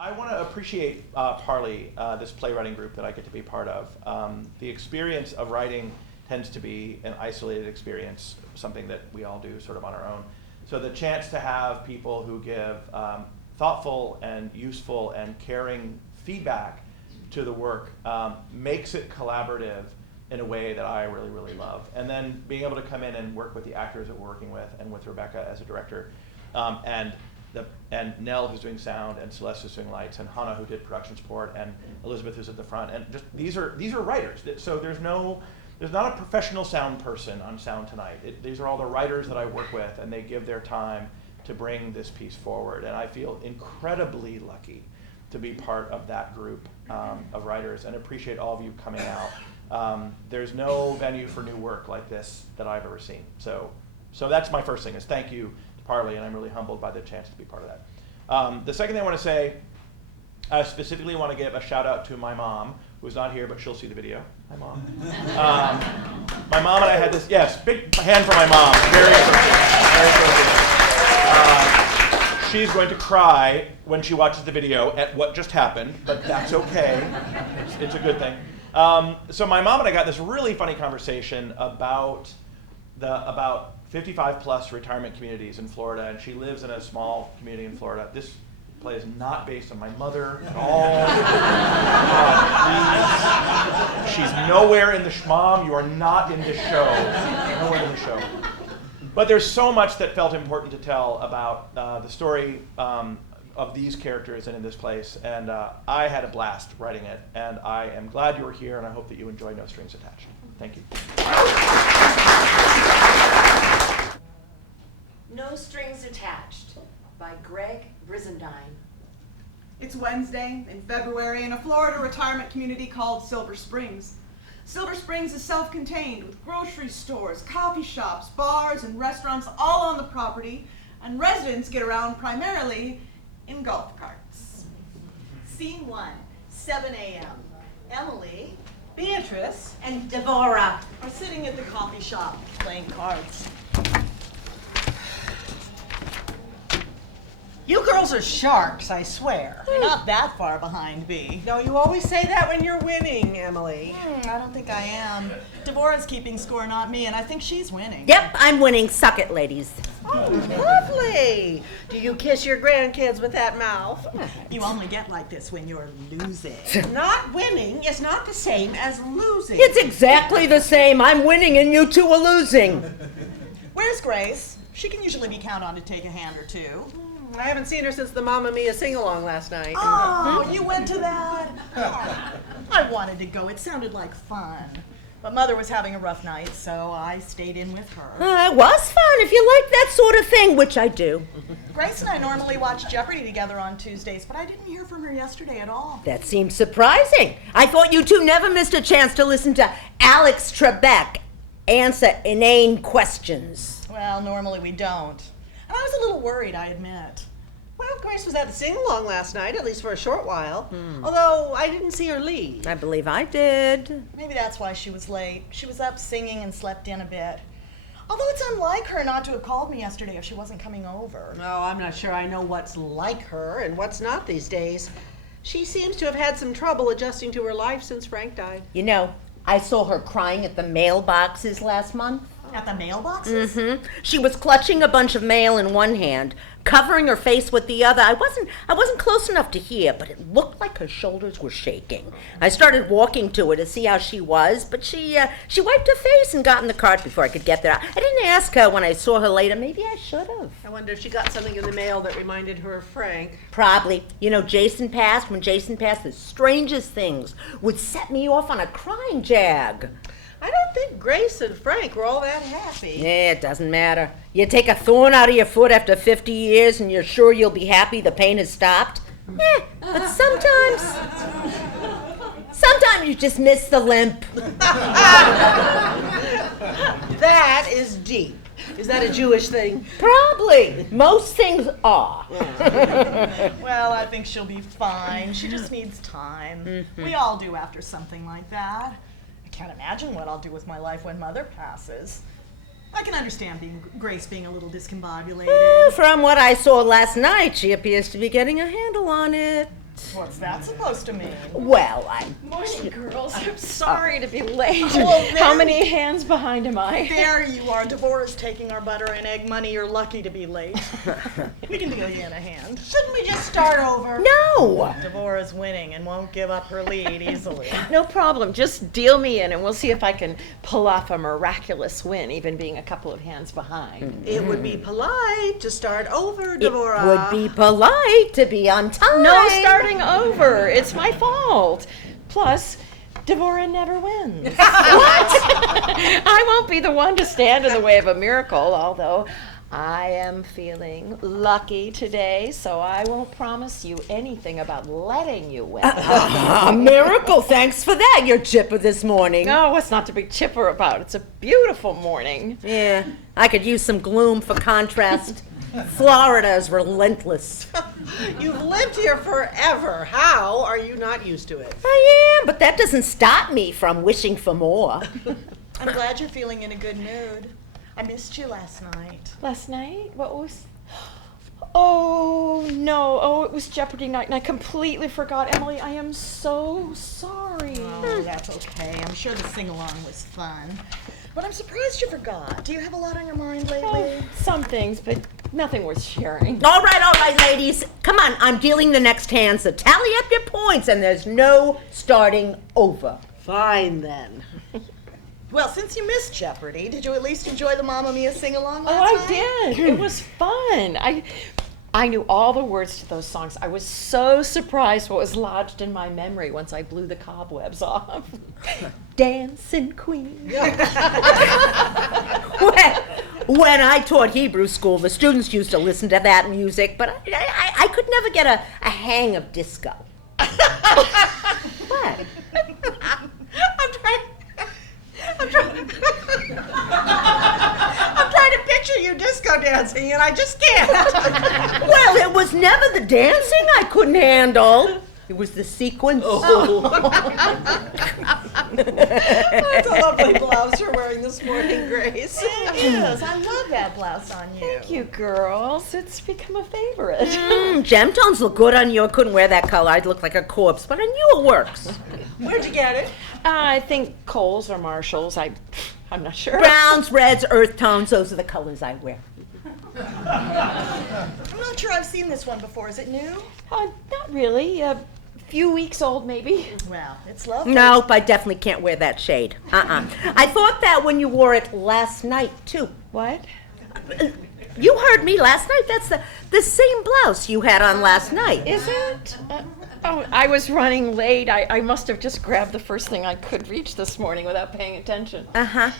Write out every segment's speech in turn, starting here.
I want to appreciate Parley, this playwriting group that I get to be part of. The experience of writing tends to be an isolated experience, something that we all do sort of on our own. So the chance to have people who give thoughtful and useful and caring feedback to the work makes it collaborative in a way that I really, really love. And then being able to come in and work with the actors that we're working with and with Rebecca as a director, and Nell, who's doing sound, and Celeste, who's doing lights, and Hannah, who did production support, and Elizabeth, who's at the front. And just these are writers. So there's not a professional sound person on sound tonight. These are all the writers that I work with, and they give their time to bring this piece forward. And I feel incredibly lucky to be part of that group of writers, and appreciate all of you coming out. There's no venue for new work like this that I've ever seen. So that's my first thing, is thank you to Parley, and I'm really humbled by the chance to be part of that. The second thing I want to say, I specifically want to give a shout out to my mom, who's not here, but she'll see the video. Hi, Mom. My mom and I had this, yes, big hand for my mom. Very appropriate. She's going to cry when she watches the video at what just happened, but that's okay. It's a good thing. So my mom and I got this really funny conversation about 55 plus retirement communities in Florida, and she lives in a small community in Florida. This play is not based on my mother at all. Please. She's nowhere in the Mom, you are not in the show. Nowhere in the show. But there's so much that felt important to tell about the story of these characters and in this place, and I had a blast writing it, and I am glad you were here, and I hope that you enjoy No Strings Attached. Thank you. No Strings Attached by Brisendine. It's Wednesday in February in a Florida retirement community called Silver Springs. Silver Springs is self-contained with grocery stores, coffee shops, bars, and restaurants all on the property, and residents get around primarily in golf carts. Scene 1, 7 a.m. Emily, Beatrice and Devorah are sitting at the coffee shop playing cards. You girls are sharks, I swear. You're not that far behind, Bea. No, you always say that when you're winning, Emily. I don't think I am. Devorah's keeping score, not me, and I think she's winning. Yep, I'm winning. Suck it, ladies. Oh, lovely. Do you kiss your grandkids with that mouth? You only get like this when you're losing. Not winning is not the same as losing. It's exactly the same. I'm winning and you two are losing. Where's Grace? She can usually be counted on to take a hand or two. I haven't seen her since the Mamma Mia sing-along last night. Oh, you went to that? Oh, I wanted to go. It sounded like fun. But Mother was having a rough night, so I stayed in with her. It was fun if you like that sort of thing, which I do. Grace and I normally watch Jeopardy together on Tuesdays, but I didn't hear from her yesterday at all. That seems surprising. I thought you two never missed a chance to listen to Alex Trebek answer inane questions. Well, normally we don't. And I was a little worried, I admit. Well, Grace was at the sing-along last night, at least for a short while. Although I didn't see her leave. I believe I did. Maybe that's why she was late. She was up singing and slept in a bit. Although it's unlike her not to have called me yesterday if she wasn't coming over. Oh, I'm not sure I know what's like her and what's not these days. She seems to have had some trouble adjusting to her life since Frank died. You know, I saw her crying at the mailboxes last month. At the mailboxes? Mm-hmm. She was clutching a bunch of mail in one hand, covering her face with the other. I wasn't close enough to hear, but it looked like her shoulders were shaking. I started walking to her to see how she was, but she wiped her face and got in the cart before I could get there. I didn't ask her when I saw her later. Maybe I should have. I wonder if she got something in the mail that reminded her of Frank. Probably. You know, Jason passed. When Jason passed, the strangest things would set me off on a crying jag. I don't think Grace and Frank were all that happy. Yeah, it doesn't matter. You take a thorn out of your foot after 50 years and you're sure you'll be happy the pain has stopped? Yeah, but sometimes you just miss the limp. That is deep. Is that a Jewish thing? Probably. Most things are. Well, I think she'll be fine. She just needs time. Mm-hmm. We all do after something like that. I can't imagine what I'll do with my life when Mother passes. I can understand Grace being a little discombobulated. From what I saw last night, she appears to be getting a handle on it. What's that supposed to mean? Well, I... Morning, girls. I'm sorry to be late. Well, How many hands behind am I? There you are. Devorah's taking our butter and egg money. You're lucky to be late. We can deal you in a hand. Shouldn't we just start over? No! Devorah's winning and won't give up her lead easily. No problem. Just deal me in and we'll see if I can pull off a miraculous win, even being a couple of hands behind. It would be polite to start over, It Devorah. would be polite to be on time. No starting over. It's my fault. Plus, Devorah never wins. What? I won't be the one to stand in the way of a miracle, although I am feeling lucky today, so I won't promise you anything about letting you win. A miracle, thanks for that. You're chipper this morning. No, what's not to be chipper about? It's a beautiful morning. Yeah, I could use some gloom for contrast. Florida is relentless. You've lived here forever. How are you not used to it? I am, but that doesn't stop me from wishing for more. I'm glad you're feeling in a good mood. I missed you last night. Last night? What was... Oh, no. Oh, it was Jeopardy night, and I completely forgot. Emily, I am so sorry. Oh, that's okay. I'm sure the sing-along was fun. But I'm surprised you forgot. Do you have a lot on your mind lately? Oh, some things, but nothing worth sharing. All right, ladies. Come on, I'm dealing the next hand, so tally up your points, and there's no starting over. Fine, then. Well, since you missed Jeopardy, did you at least enjoy the Mamma Mia sing-along Oh, last night? I did. It was fun. I knew all the words to those songs. I was so surprised what was lodged in my memory once I blew the cobwebs off. Dancing Queen. When I taught Hebrew school, the students used to listen to that music, but I could never get a hang of disco. What? I'm trying to picture you disco dancing, and I just can't. Well, it was never the dancing I couldn't handle. It was the sequence. That's a lovely blouse you're wearing this morning, Grace. It is. I love that blouse on you. Thank you, girls. It's become a favorite. Gem tones look good on you. I couldn't wear that color. I'd look like a corpse, but on you it works. Where'd you get it? I think Kohl's or Marshall's. I'm not sure. Browns, reds, earth tones, those are the colors I wear. I'm not sure I've seen this one before. Is it new? Not really. A few weeks old, maybe. Well, it's lovely. Nope, I definitely can't wear that shade. I thought that when you wore it last night, too. What? You heard me last night. That's the same blouse you had on last night. Is it? I was running late. I must have just grabbed the first thing I could reach this morning without paying attention. Uh-huh.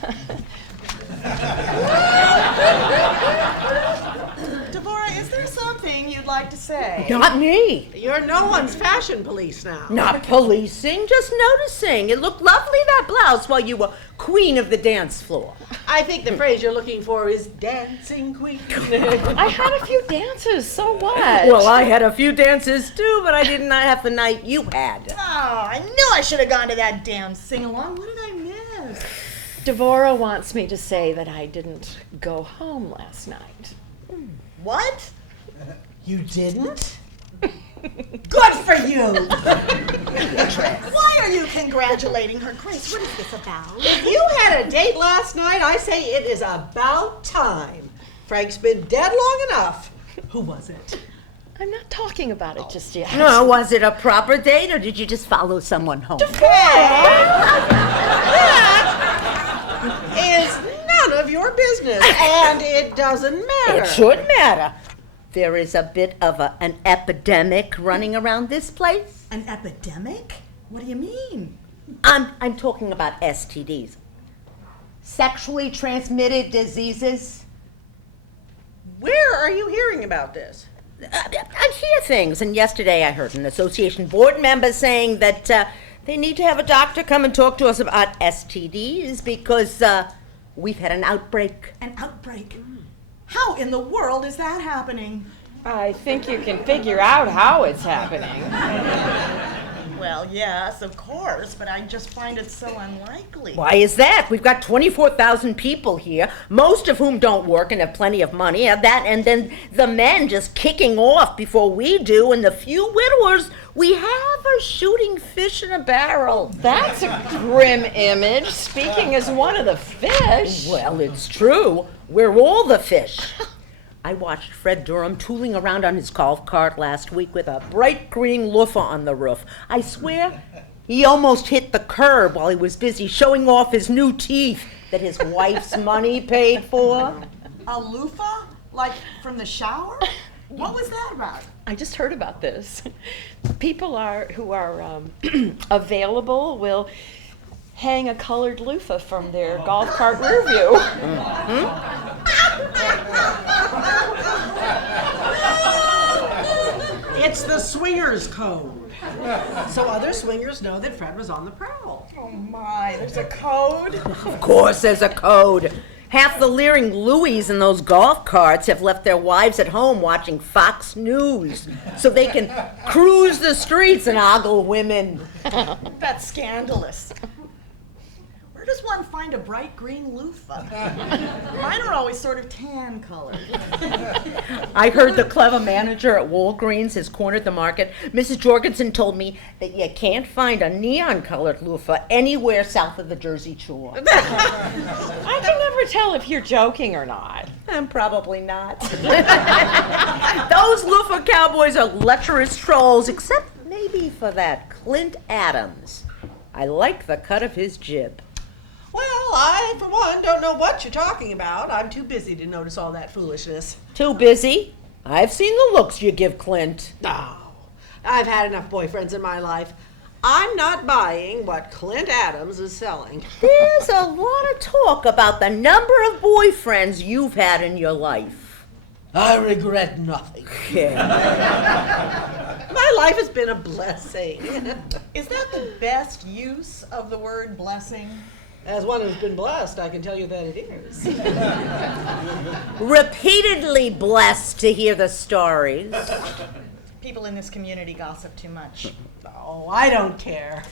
Devorah, is there something you'd like to say? Not me. You're no one's fashion police now. Not policing, just noticing. It looked lovely, that blouse, while you were queen of the dance floor. I think the phrase you're looking for is dancing queen. I had a few dances, so what? Well, I had a few dances, too, but I did not have the night you had. Oh, I knew I should have gone to that damn sing-along. What did I miss? Devorah wants me to say that I didn't go home last night. What? You didn't? Good for you! Why are you congratulating her, Grace? What is this about? If you had a date last night, I say it is about time. Frank's been dead long enough. Who was it? I'm not talking about it just yet. No, was it a proper date, or did you just follow someone home? That is none of your business, and it doesn't matter. It should matter. There is a bit of an epidemic running around this place. An epidemic? What do you mean? I'm talking about STDs. Sexually transmitted diseases. Where are you hearing about this? I hear things, and yesterday I heard an association board member saying that they need to have a doctor come and talk to us about STDs because we've had an outbreak. An outbreak? How in the world is that happening? I think you can figure out how it's happening. Well, yes, of course, but I just find it so unlikely. Why is that? We've got 24,000 people here, most of whom don't work and have plenty of money. That, and then the men just kicking off before we do, and the few widowers We have a shooting fish in a barrel. That's a grim image, speaking as one of the fish. Well, it's true. We're all the fish. I watched Fred Durham tooling around on his golf cart last week with a bright green loofah on the roof. I swear, he almost hit the curb while he was busy showing off his new teeth that his wife's money paid for. A loofah? Like from the shower? What was that about? I just heard about this. People who are available will hang a colored loofah from their golf cart rear view. It's the swingers code. So other swingers know that Fred was on the prowl. Oh my, there's a code? Of course there's a code. Half the leering Louis in those golf carts have left their wives at home watching Fox News so they can cruise the streets and ogle women. That's scandalous. Where does one find a bright green loofah? Mine are always sort of tan colored. I heard the clever manager at Walgreens has cornered the market. Mrs. Jorgensen told me that you can't find a neon-colored loofah anywhere south of the Jersey Shore. I can never tell if you're joking or not. I'm probably not. Those loofah cowboys are lecherous trolls, except maybe for that Clint Adams. I like the cut of his jib. Well, I, for one, don't know what you're talking about. I'm too busy to notice all that foolishness. Too busy? I've seen the looks you give Clint. No, I've had enough boyfriends in my life. I'm not buying what Clint Adams is selling. There's a lot of talk about the number of boyfriends you've had in your life. I regret nothing. Yeah. My life has been a blessing. Is that the best use of the word blessing? As one who's been blessed, I can tell you that it is. Repeatedly blessed to hear the stories. People in this community gossip too much. Oh, I don't care.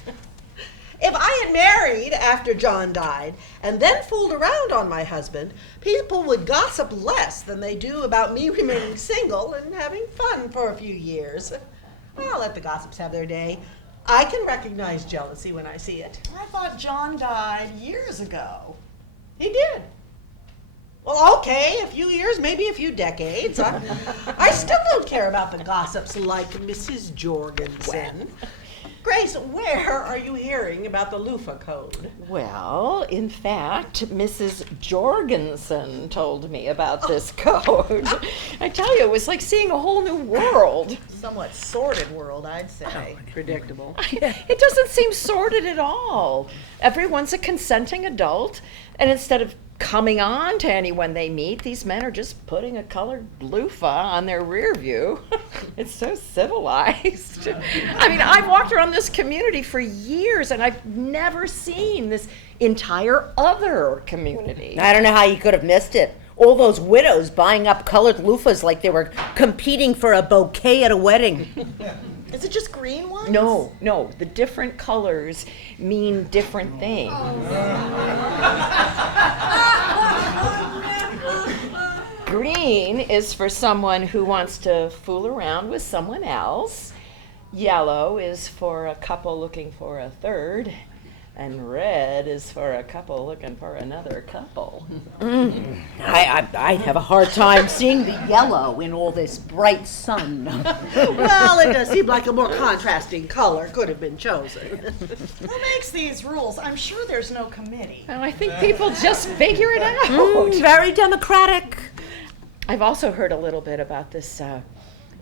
If I had married after John died and then fooled around on my husband, people would gossip less than they do about me remaining single and having fun for a few years. I'll let the gossips have their day. I can recognize jealousy when I see it. I thought John died years ago. He did. Well, okay, a few years, maybe a few decades. I still don't care about the gossips like Mrs. Jorgensen. Grace, where are you hearing about the loofah code? Well, in fact, Mrs. Jorgensen told me about this code. I tell you, it was like seeing a whole new world. Somewhat sordid world, I'd say. Predictable. It doesn't seem sordid at all. Everyone's a consenting adult, and instead of coming on to anyone they meet, these men are just putting a colored loofah on their rear view. It's so civilized. I mean, I've walked around this community for years, and I've never seen this entire other community. I don't know how you could have missed it. All those widows buying up colored loofahs like they were competing for a bouquet at a wedding. Is it just green ones? No, the different colors mean different things. Green is for someone who wants to fool around with someone else. Yellow is for a couple looking for a third. And red is for a couple looking for another couple. I'd have a hard time seeing the yellow in all this bright sun. Well, it does seem like a more contrasting color could have been chosen. Who makes these rules? I'm sure there's no committee. Well, I think people just figure it out. Very democratic. I've also heard a little bit about this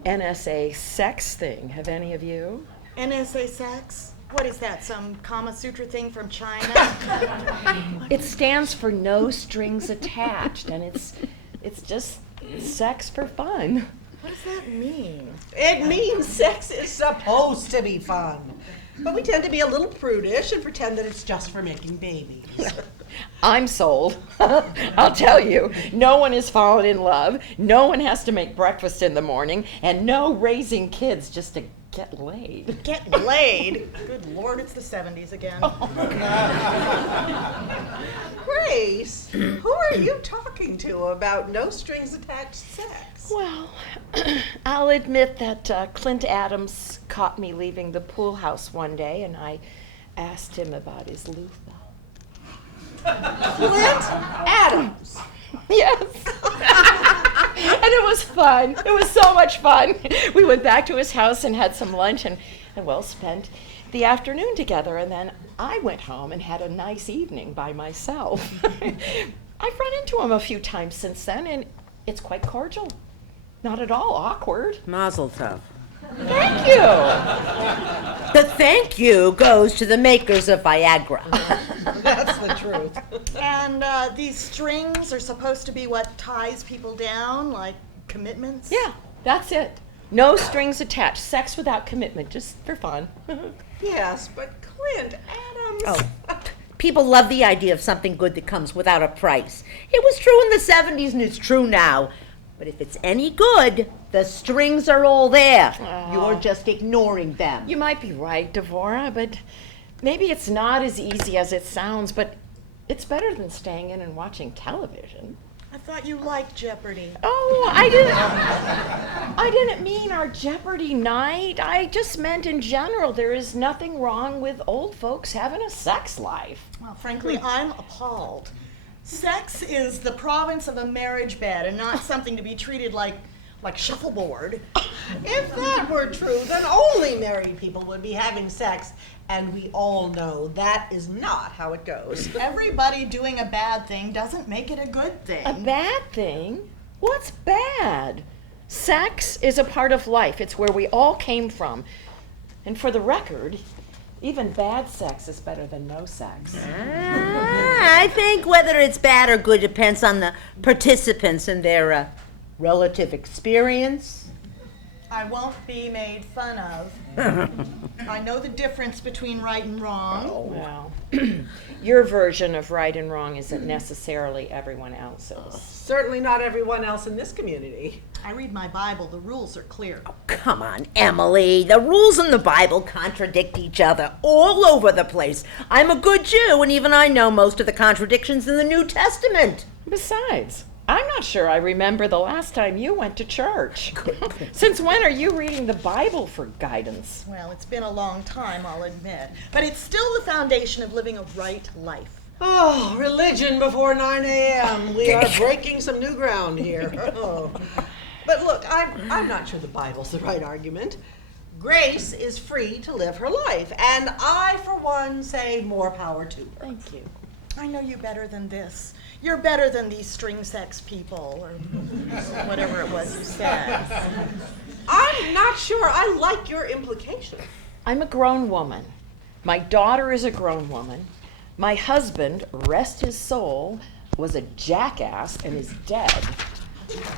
NSA sex thing. Have any of you? NSA sex? What is that, some Kama Sutra thing from China? It stands for no strings attached, and it's just sex for fun. What does that mean? It means sex is supposed to be fun. But we tend to be a little prudish and pretend that it's just for making babies. I'm sold. I'll tell you, no one has fallen in love, no one has to make breakfast in the morning, and no raising kids just to get laid. Get laid? Good Lord, it's the 70s again. Grace, who are you talking to about no strings attached sex? Well, I'll admit that Clint Adams caught me leaving the pool house one day, and I asked him about his loofah. Clint Adams. Yes. And it was fun. It was so much fun. We went back to his house and had some lunch and well, spent the afternoon together. And then I went home and had a nice evening by myself. I've run into him a few times since then, and it's quite cordial. Not at all awkward. Mazel tov. Thank you. The thank you goes to the makers of Viagra. That's the truth. And these strings are supposed to be what ties people down, like commitments? Yeah, that's it. No strings attached. Sex without commitment, just for fun. Yes, but Clint Adams. Oh, people love the idea of something good that comes without a price. It was true in the 70s and it's true now. But if it's any good, the strings are all there. Oh. You're just ignoring them. You might be right, Devorah, but maybe it's not as easy as it sounds, but it's better than staying in and watching television. I thought you liked Jeopardy. Oh, I didn't mean our Jeopardy night. I just meant in general there is nothing wrong with old folks having a sex life. Well, frankly, I'm appalled. Sex is the province of a marriage bed and not something to be treated like shuffleboard. If that were true, then only married people would be having sex, and we all know that is not how it goes. Everybody doing a bad thing doesn't make it a good thing. A bad thing? What's bad? Sex is a part of life. It's where we all came from. And for the record, even bad sex is better than no sex. I think whether it's bad or good depends on the participants and their relative experience. I won't be made fun of. I know the difference between right and wrong. Well, your version of right and wrong isn't necessarily everyone else's. Certainly not everyone else in this community. I read my Bible. The rules are clear. Come on, Emily. The rules in the Bible contradict each other all over the place. I'm a good Jew, and even I know most of the contradictions in the New Testament. Besides, I'm not sure I remember the last time you went to church. Since when are you reading the Bible for guidance? Well, it's been a long time, I'll admit. But it's still the foundation of living a right life. Oh, religion before 9 a.m. We are breaking some new ground here. Oh. But look, I'm not sure the Bible's the right argument. Grace is free to live her life, and I, for one, say more power to her. Thank you. I know you better than this. You're better than these string sex people, or whatever it was you said. I'm not sure I like your implication. I'm a grown woman. My daughter is a grown woman. My husband, rest his soul, was a jackass and is dead.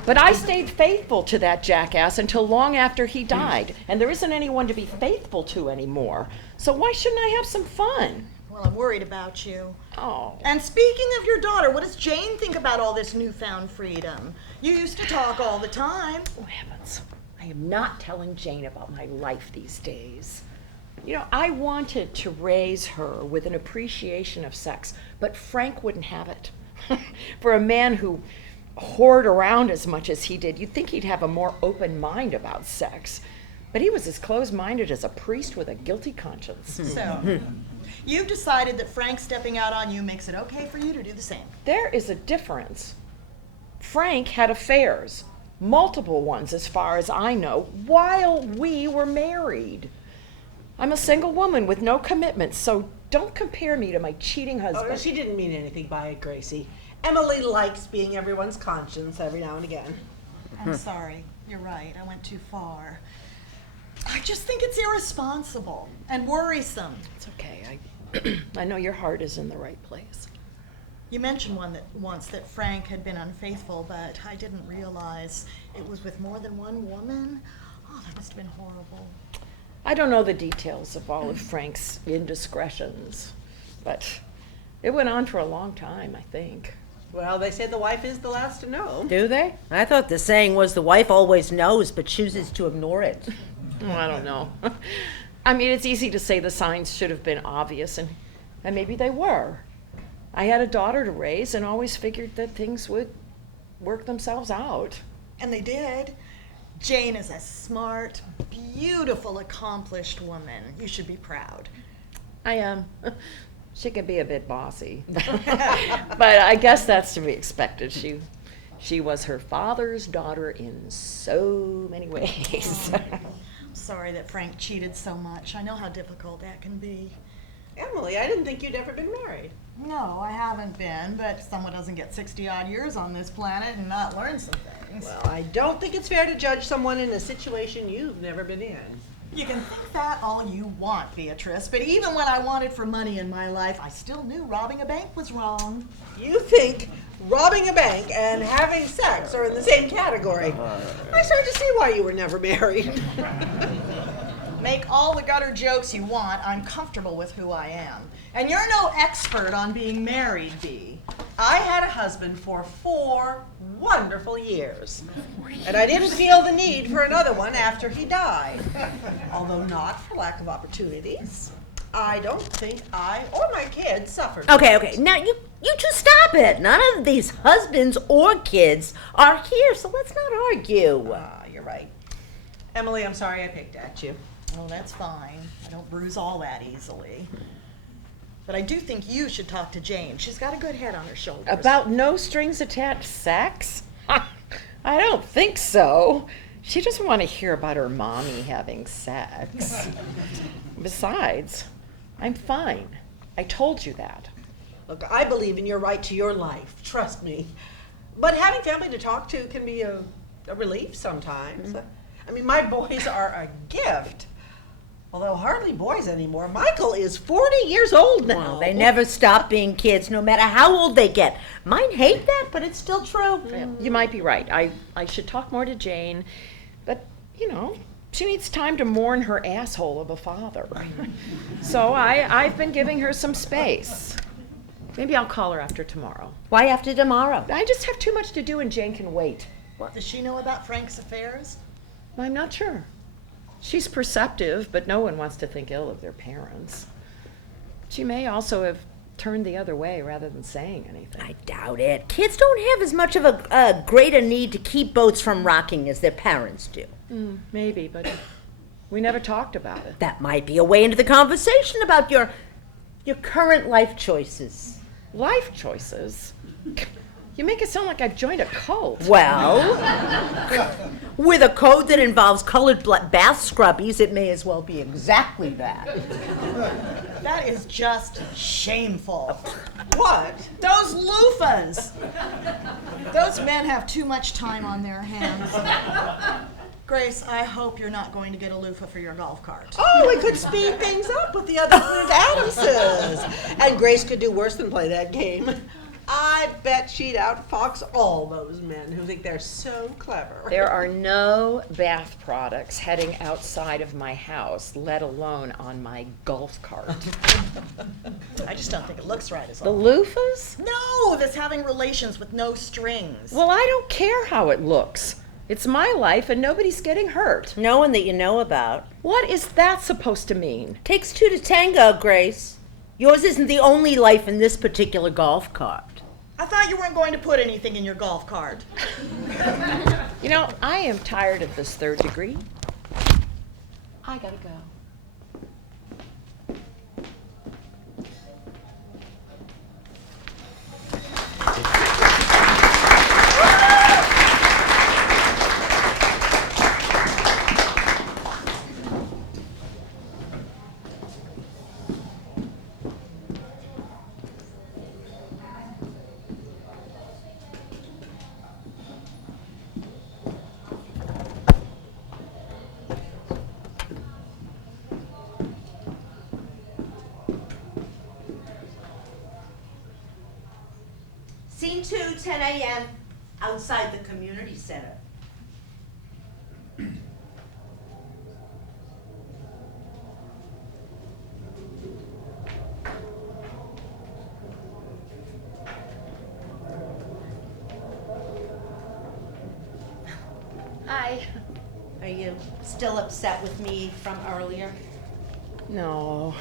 But I stayed faithful to that jackass until long after he died, and there isn't anyone to be faithful to anymore. So why shouldn't I have some fun? Well, I'm worried about you. Oh. And speaking of your daughter, what does Jane think about all this newfound freedom? You used to talk all the time. Oh, heavens. I am not telling Jane about my life these days. You know, I wanted to raise her with an appreciation of sex, but Frank wouldn't have it. For a man who whored around as much as he did, you'd think he'd have a more open mind about sex. But he was as closed-minded as a priest with a guilty conscience. So, you've decided that Frank stepping out on you makes it okay for you to do the same. There is a difference. Frank had affairs, multiple ones as far as I know, while we were married. I'm a single woman with no commitments, so don't compare me to my cheating husband. Oh, she didn't mean anything by it, Gracie. Emily likes being everyone's conscience every now and again. I'm sorry. You're right. I went too far. I just think it's irresponsible and worrisome. It's okay. I know your heart is in the right place. You mentioned once that Frank had been unfaithful, but I didn't realize it was with more than one woman. Oh, that must have been horrible. I don't know the details of all of Frank's indiscretions, but it went on for a long time, I think. Well, they say the wife is the last to know. Do they? I thought the saying was the wife always knows but chooses to ignore it. Oh, I don't know. I mean, it's easy to say the signs should have been obvious, and maybe they were. I had a daughter to raise and always figured that things would work themselves out. And they did. Jane is a smart, beautiful, accomplished woman. You should be proud. I am. She can be a bit bossy. But I guess that's to be expected. She was her father's daughter in so many ways. I'm sorry that Frank cheated so much. I know how difficult that can be. Emily, I didn't think you'd ever been married. No, I haven't been, but someone doesn't get 60-odd years on this planet and not learn some things. Well, I don't think it's fair to judge someone in a situation you've never been in. You can think that all you want, Beatrice, but even when I wanted for money in my life, I still knew robbing a bank was wrong. You think robbing a bank and having sex are in the same category. I start to see why you were never married. Make all the gutter jokes you want. I'm comfortable with who I am. And you're no expert on being married, Bea. I had a husband for 4 wonderful years. And I didn't feel the need for another one after he died. Although not for lack of opportunities. I don't think I or my kids suffered. Okay. Now, you two stop it. None of these husbands or kids are here, so let's not argue. You're right. Emily, I'm sorry I picked at you. Oh, that's fine. I don't bruise all that easily. But I do think you should talk to Jane. She's got a good head on her shoulders. About no strings attached sex? I don't think so. She doesn't want to hear about her mommy having sex. Besides, I'm fine. I told you that. Look, I believe in your right to your life. Trust me. But having family to talk to can be a relief sometimes. I mean, my boys are a gift. Although hardly boys anymore. Michael is 40 years old now. Well, they never stop being kids, no matter how old they get. Mine hate that, but it's still true. You might be right. I should talk more to Jane. But, she needs time to mourn her asshole of a father. So I've been giving her some space. Maybe I'll call her after tomorrow. Why after tomorrow? I just have too much to do and Jane can wait. Does she know about Frank's affairs? I'm not sure. She's perceptive, but no one wants to think ill of their parents. She may also have turned the other way rather than saying anything. I doubt it. Kids don't have as much of a greater need to keep boats from rocking as their parents do. Maybe, but we never talked about it. That might be a way into the conversation about your current life choices. Life choices? You make it sound like I've joined a cult. Well, with a code that involves colored bath scrubbies, it may as well be exactly that. That is just shameful. What? Those loofahs! Those men have too much time on their hands. Grace, I hope you're not going to get a loofah for your golf cart. Oh, we could speed things up with the other Adamses. And Grace could do worse than play that game. I bet she'd outfox all those men who think they're so clever. There are no bath products heading outside of my house, let alone on my golf cart. I just don't think it looks right as The all. loofahs? No, that's having relations with no strings. Well, I don't care how it looks. It's my life and nobody's getting hurt. No one that you know about. What is that supposed to mean? Takes two to tango, Grace. Yours isn't the only life in this particular golf cart. I thought you weren't going to put anything in your golf cart. I am tired of this third degree. I gotta go. Scene 2, 10 a.m., outside the community center. Hi. Are you still upset with me from earlier? No.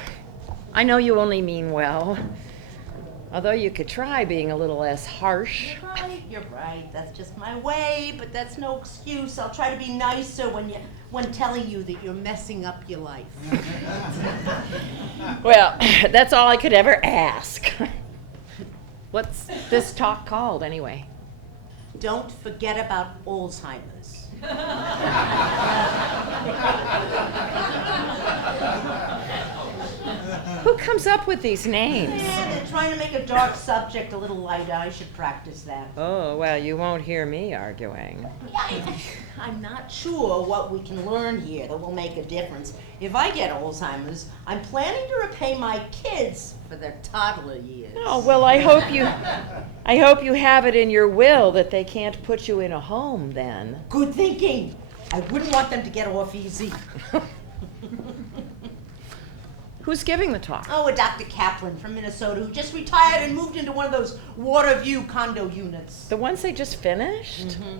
I know you only mean well. Although you could try being a little less harsh. You're right. That's just my way, but that's no excuse. I'll try to be nicer when telling you that you're messing up your life. Well, that's all I could ever ask. What's this talk called, anyway? Don't forget about Alzheimer's. Who comes up with these names? Yeah, they're trying to make a dark subject a little lighter. I should practice that. Oh, well, you won't hear me arguing. I'm not sure what we can learn here that will make a difference. If I get Alzheimer's, I'm planning to repay my kids for their toddler years. Oh, well, I hope you have it in your will that they can't put you in a home then. Good thinking. I wouldn't want them to get off easy. Who's giving the talk? Oh, a Dr. Kaplan from Minnesota who just retired and moved into one of those water view condo units. The ones they just finished? Mm-hmm.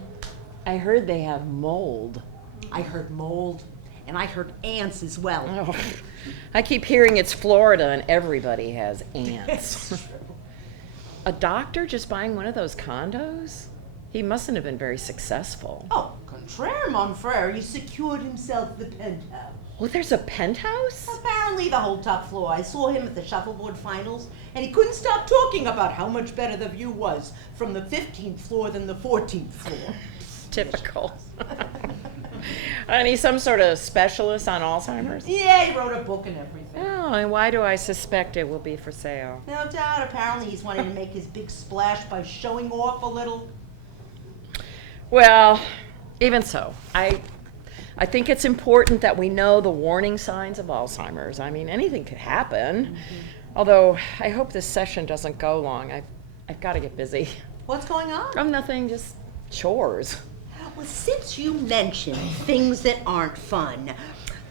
I heard they have mold. I heard mold, and I heard ants as well. Oh, I keep hearing it's Florida and everybody has ants. A doctor just buying one of those condos? He mustn't have been very successful. Oh, contraire, mon frere, he secured himself the penthouse. Oh, there's a penthouse? Apparently the whole top floor. I saw him at the shuffleboard finals, and he couldn't stop talking about how much better the view was from the 15th floor than the 14th floor. Typical. And he's some sort of specialist on Alzheimer's? Yeah, he wrote a book and everything. Oh, and why do I suspect it will be for sale? No doubt, apparently he's wanting to make his big splash by showing off a little. Well, even so, I think it's important that we know the warning signs of Alzheimer's. I mean, anything could happen. Mm-hmm. Although, I hope this session doesn't go long. I've got to get busy. What's going on? Oh, nothing, just chores. Well, since you mentioned things that aren't fun,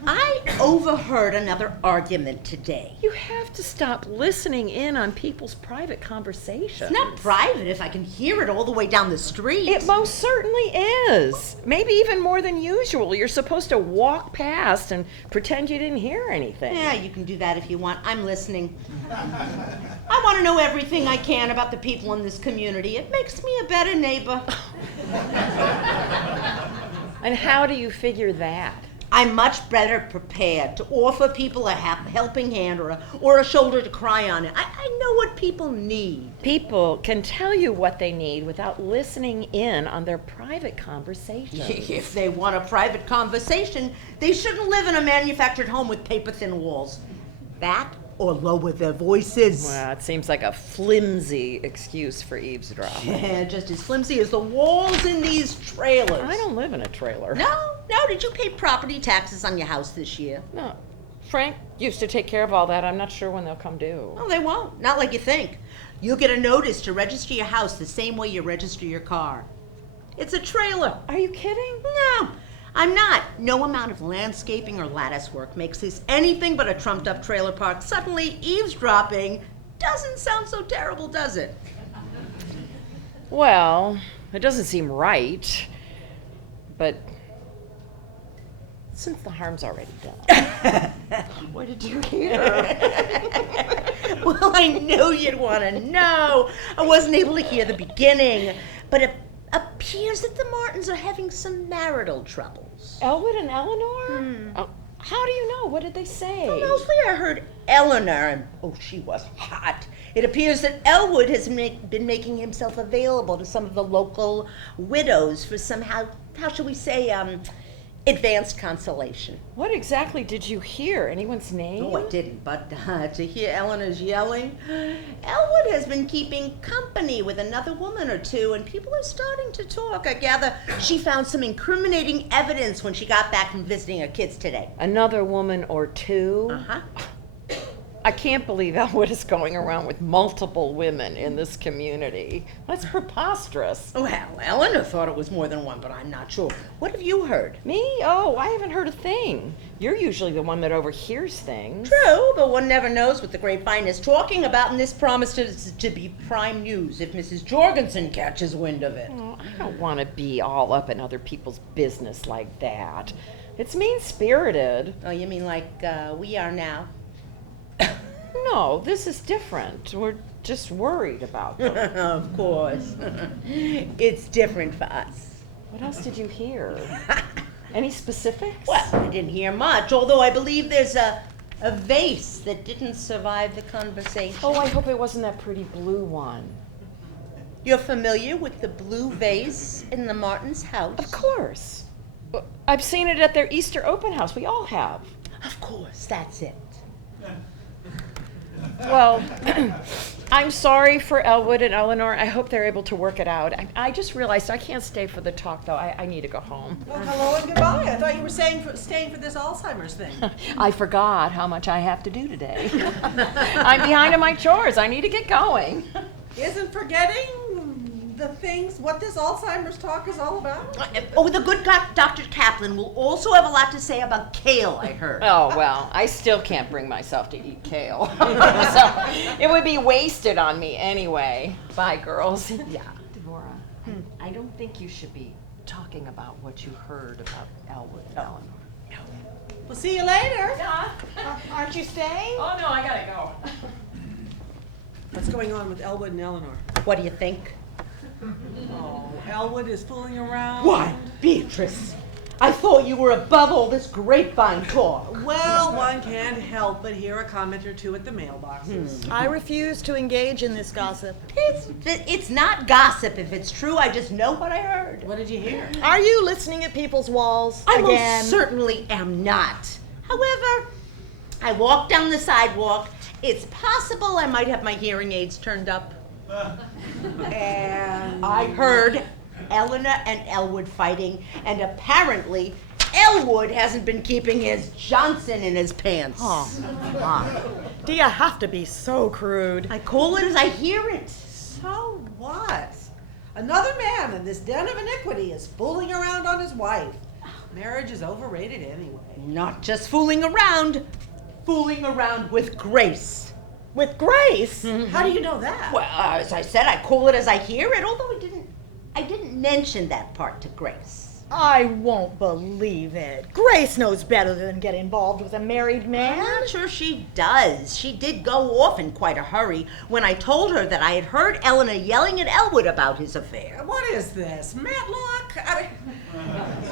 I overheard another argument today. You have to stop listening in on people's private conversations. It's not private if I can hear it all the way down the street. It most certainly is. Maybe even more than usual. You're supposed to walk past and pretend you didn't hear anything. Yeah, you can do that if you want. I'm listening. I want to know everything I can about the people in this community. It makes me a better neighbor. And how do you figure that? I'm much better prepared to offer people a helping hand or a shoulder to cry on. I know what people need. People can tell you what they need without listening in on their private conversations. If they want a private conversation, they shouldn't live in a manufactured home with paper-thin walls. That or lower their voices. Well, it seems like a flimsy excuse for eavesdropping. Yeah, just as flimsy as the walls in these trailers. I don't live in a trailer. No, did you pay property taxes on your house this year? No. Frank used to take care of all that. I'm not sure when they'll come due. No, they won't. Not like you think. You'll get a notice to register your house the same way you register your car. It's a trailer. Are you kidding? No, I'm not. No amount of landscaping or lattice work makes this anything but a trumped-up trailer park. Suddenly, eavesdropping doesn't sound so terrible, does it? Well, it doesn't seem right, but since the harm's already done. What did you hear? Well, I knew you'd want to know. I wasn't able to hear the beginning, but it appears that the Martins are having some marital troubles. Elwood and Eleanor? Oh, how do you know? What did they say? Well, mostly I heard Eleanor, and she was hot. It appears that Elwood has been making himself available to some of the local widows for some, how shall we say, advanced consolation. What exactly did you hear? Anyone's name? No, I didn't, but to hear Eleanor's yelling, Elwood has been keeping company with another woman or two, and people are starting to talk. I gather she found some incriminating evidence when she got back from visiting her kids today. Another woman or two? Uh-huh. I can't believe Elwood is going around with multiple women in this community. That's preposterous. Well, Eleanor thought it was more than one, but I'm not sure. What have you heard? Me? Oh, I haven't heard a thing. You're usually the one that overhears things. True, but one never knows what the grapevine is talking about, and this promises to be prime news if Mrs. Jorgensen catches wind of it. Oh, I don't want to be all up in other people's business like that. It's mean-spirited. Oh, you mean like we are now? No, this is different. We're just worried about them. Of course. It's different for us. What else did you hear? Any specifics? Well, I didn't hear much, although I believe there's a vase that didn't survive the conversation. Oh, I hope it wasn't that pretty blue one. You're familiar with the blue vase in the Martins' house? Of course. I've seen it at their Easter open house. We all have. Of course, that's it. Well, I'm sorry for Elwood and Eleanor. I hope they're able to work it out. I just realized I can't stay for the talk, though. I need to go home. Well, hello and goodbye. I thought you were staying for this Alzheimer's thing. I forgot how much I have to do today. I'm behind on my chores. I need to get going. Isn't forgetting the things, what this Alzheimer's talk is all about? Oh, the good Dr. Kaplan will also have a lot to say about kale, I heard. Oh, well, I still can't bring myself to eat kale. So it would be wasted on me anyway. Bye, girls. Yeah. Devorah, I don't think you should be talking about what you heard about Elwood and Eleanor. We'll see you later. Yeah. Aren't you staying? Oh, no, I gotta go. What's going on with Elwood and Eleanor? What do you think? Oh, Elwood is fooling around. Why, Beatrice, I thought you were above all this grapevine talk. Well, one can't help but hear a comment or two at the mailboxes. I refuse to engage in this gossip. It's not gossip if it's true. I just know what I heard. What did you hear? Are you listening at people's walls I again? most certainly am not. However, I walk down the sidewalk. It's possible I might have my hearing aids turned up. And I heard Eleanor and Elwood fighting, and apparently Elwood hasn't been keeping his Johnson in his pants. Oh, my. Do you have to be so crude? I call it as I hear it. so what? Another man in this den of iniquity is fooling around on his wife. Marriage is overrated anyway. Not just fooling around with Grace. With Grace? How do you know that? Well, as I said, I call it as I hear it, although I didn't mention that part to Grace. I won't believe it. Grace knows better than get involved with a married man. I'm not sure she does. She did go off in quite a hurry when I told her that I had heard Eleanor yelling at Elwood about his affair. What is this? Matlock?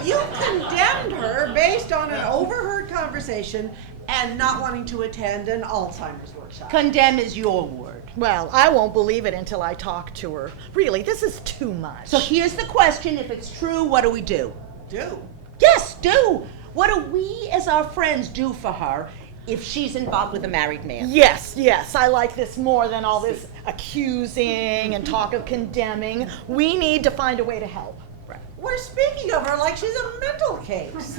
You condemned her based on an overheard conversation and not wanting to attend an Alzheimer's workshop. Condemn is your word. Well, I won't believe it until I talk to her. Really, this is too much. So here's the question. If it's true, what do we do? Do. Yes, do. What do we as our friends do for her if she's involved with a married man? Yes, I like this more than all this accusing and talk of condemning. We need to find a way to help. We're speaking of her like she's a mental case.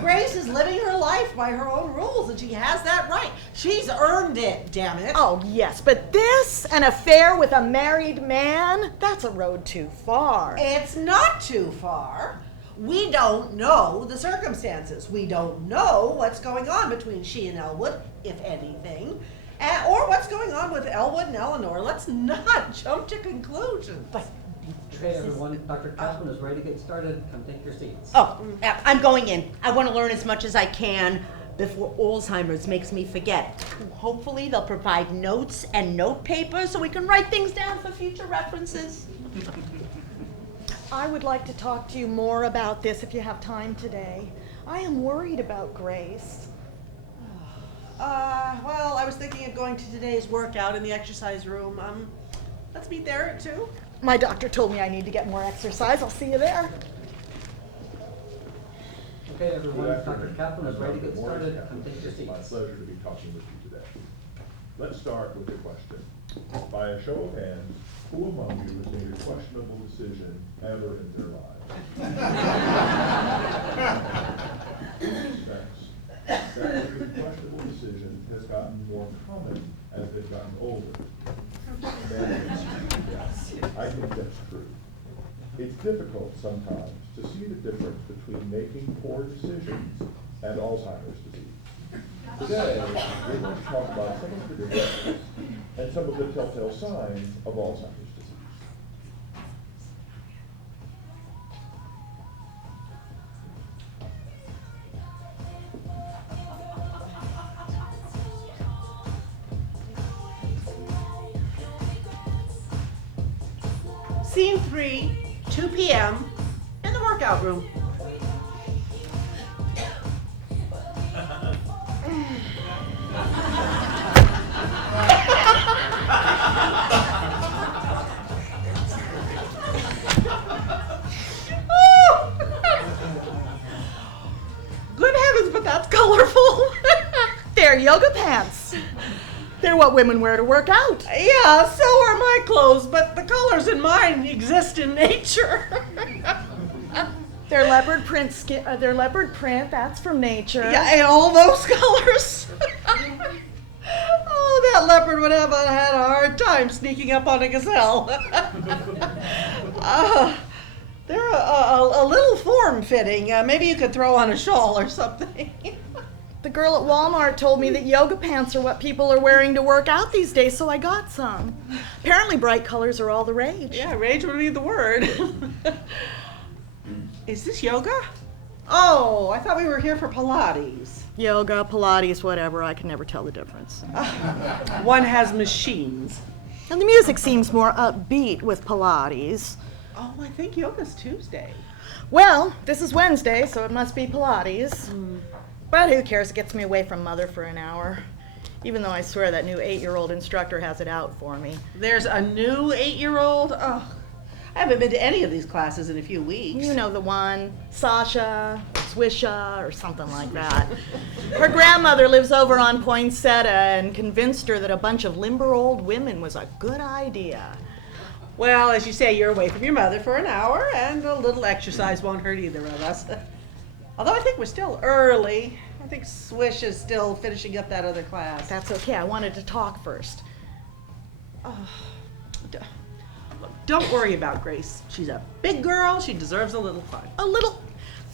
Grace is living her life by her own rules, and she has that right. She's earned it, damn it. Oh, yes, but this, an affair with a married man, that's a road too far. It's not too far. We don't know the circumstances. We don't know what's going on between she and Elwood, if anything, or what's going on with Elwood and Eleanor. Let's not jump to conclusions. Okay, everyone, Dr. Kaplan is ready to get started. Come take your seats. Oh, I'm going in. I want to learn as much as I can before Alzheimer's makes me forget. Hopefully they'll provide notes and note paper so we can write things down for future references. I would like to talk to you more about this if you have time today. I am worried about Grace. Well, I was thinking of going to today's workout in the exercise room. Let's meet there at 2. My doctor told me I need to get more exercise. I'll see you there. Okay, everyone, Dr. Kaplan is ready to get started. Come take your It's my seats. pleasure to be talking with you today. Let's start with the question. By a show of hands, who among you has made a questionable decision ever in their lives? That questionable decision has gotten more common It's difficult sometimes to see the difference between making poor decisions and Alzheimer's disease. Today, we're going to talk about some of the differences and some of the telltale signs of Alzheimer's disease. Scene 3, 2 p.m. in the workout room. Good heavens, but that's colorful. They're yoga pants. They're what women wear to work out. Yeah, so are my clothes, but the colors in mine exist in nature. They're leopard print they're leopard print, that's from nature. Yeah, and all those colors. Oh, that leopard would have had a hard time sneaking up on a gazelle. They're a little form-fitting. Maybe you could throw on a shawl or something. The girl at Walmart told me that yoga pants are what people are wearing to work out these days, so I got some. Apparently bright colors are all the rage. Yeah, rage would be the word. Is this yoga? Oh, I thought we were here for Pilates. Yoga, Pilates, whatever, I can never tell the difference. One has machines. And the music seems more upbeat with Pilates. Oh, I think yoga's Tuesday. Well, this is Wednesday, so it must be Pilates. But who cares? It gets me away from Mother for an hour. Even though I swear that new 8-year-old instructor has it out for me. There's a new 8-year-old? Oh, I haven't been to any of these classes in a few weeks. You know the one, Sasha, or Swisha, or something like that. Her grandmother lives over on Poinsettia and convinced her that a bunch of limber old women was a good idea. Well, as you say, you're away from your mother for an hour, and a little exercise won't hurt either of us. Although I think we're still early. I think Swish is still finishing up that other class. That's okay, I wanted to talk first. Look, don't worry about Grace. She's a big girl. She deserves a little fun. A little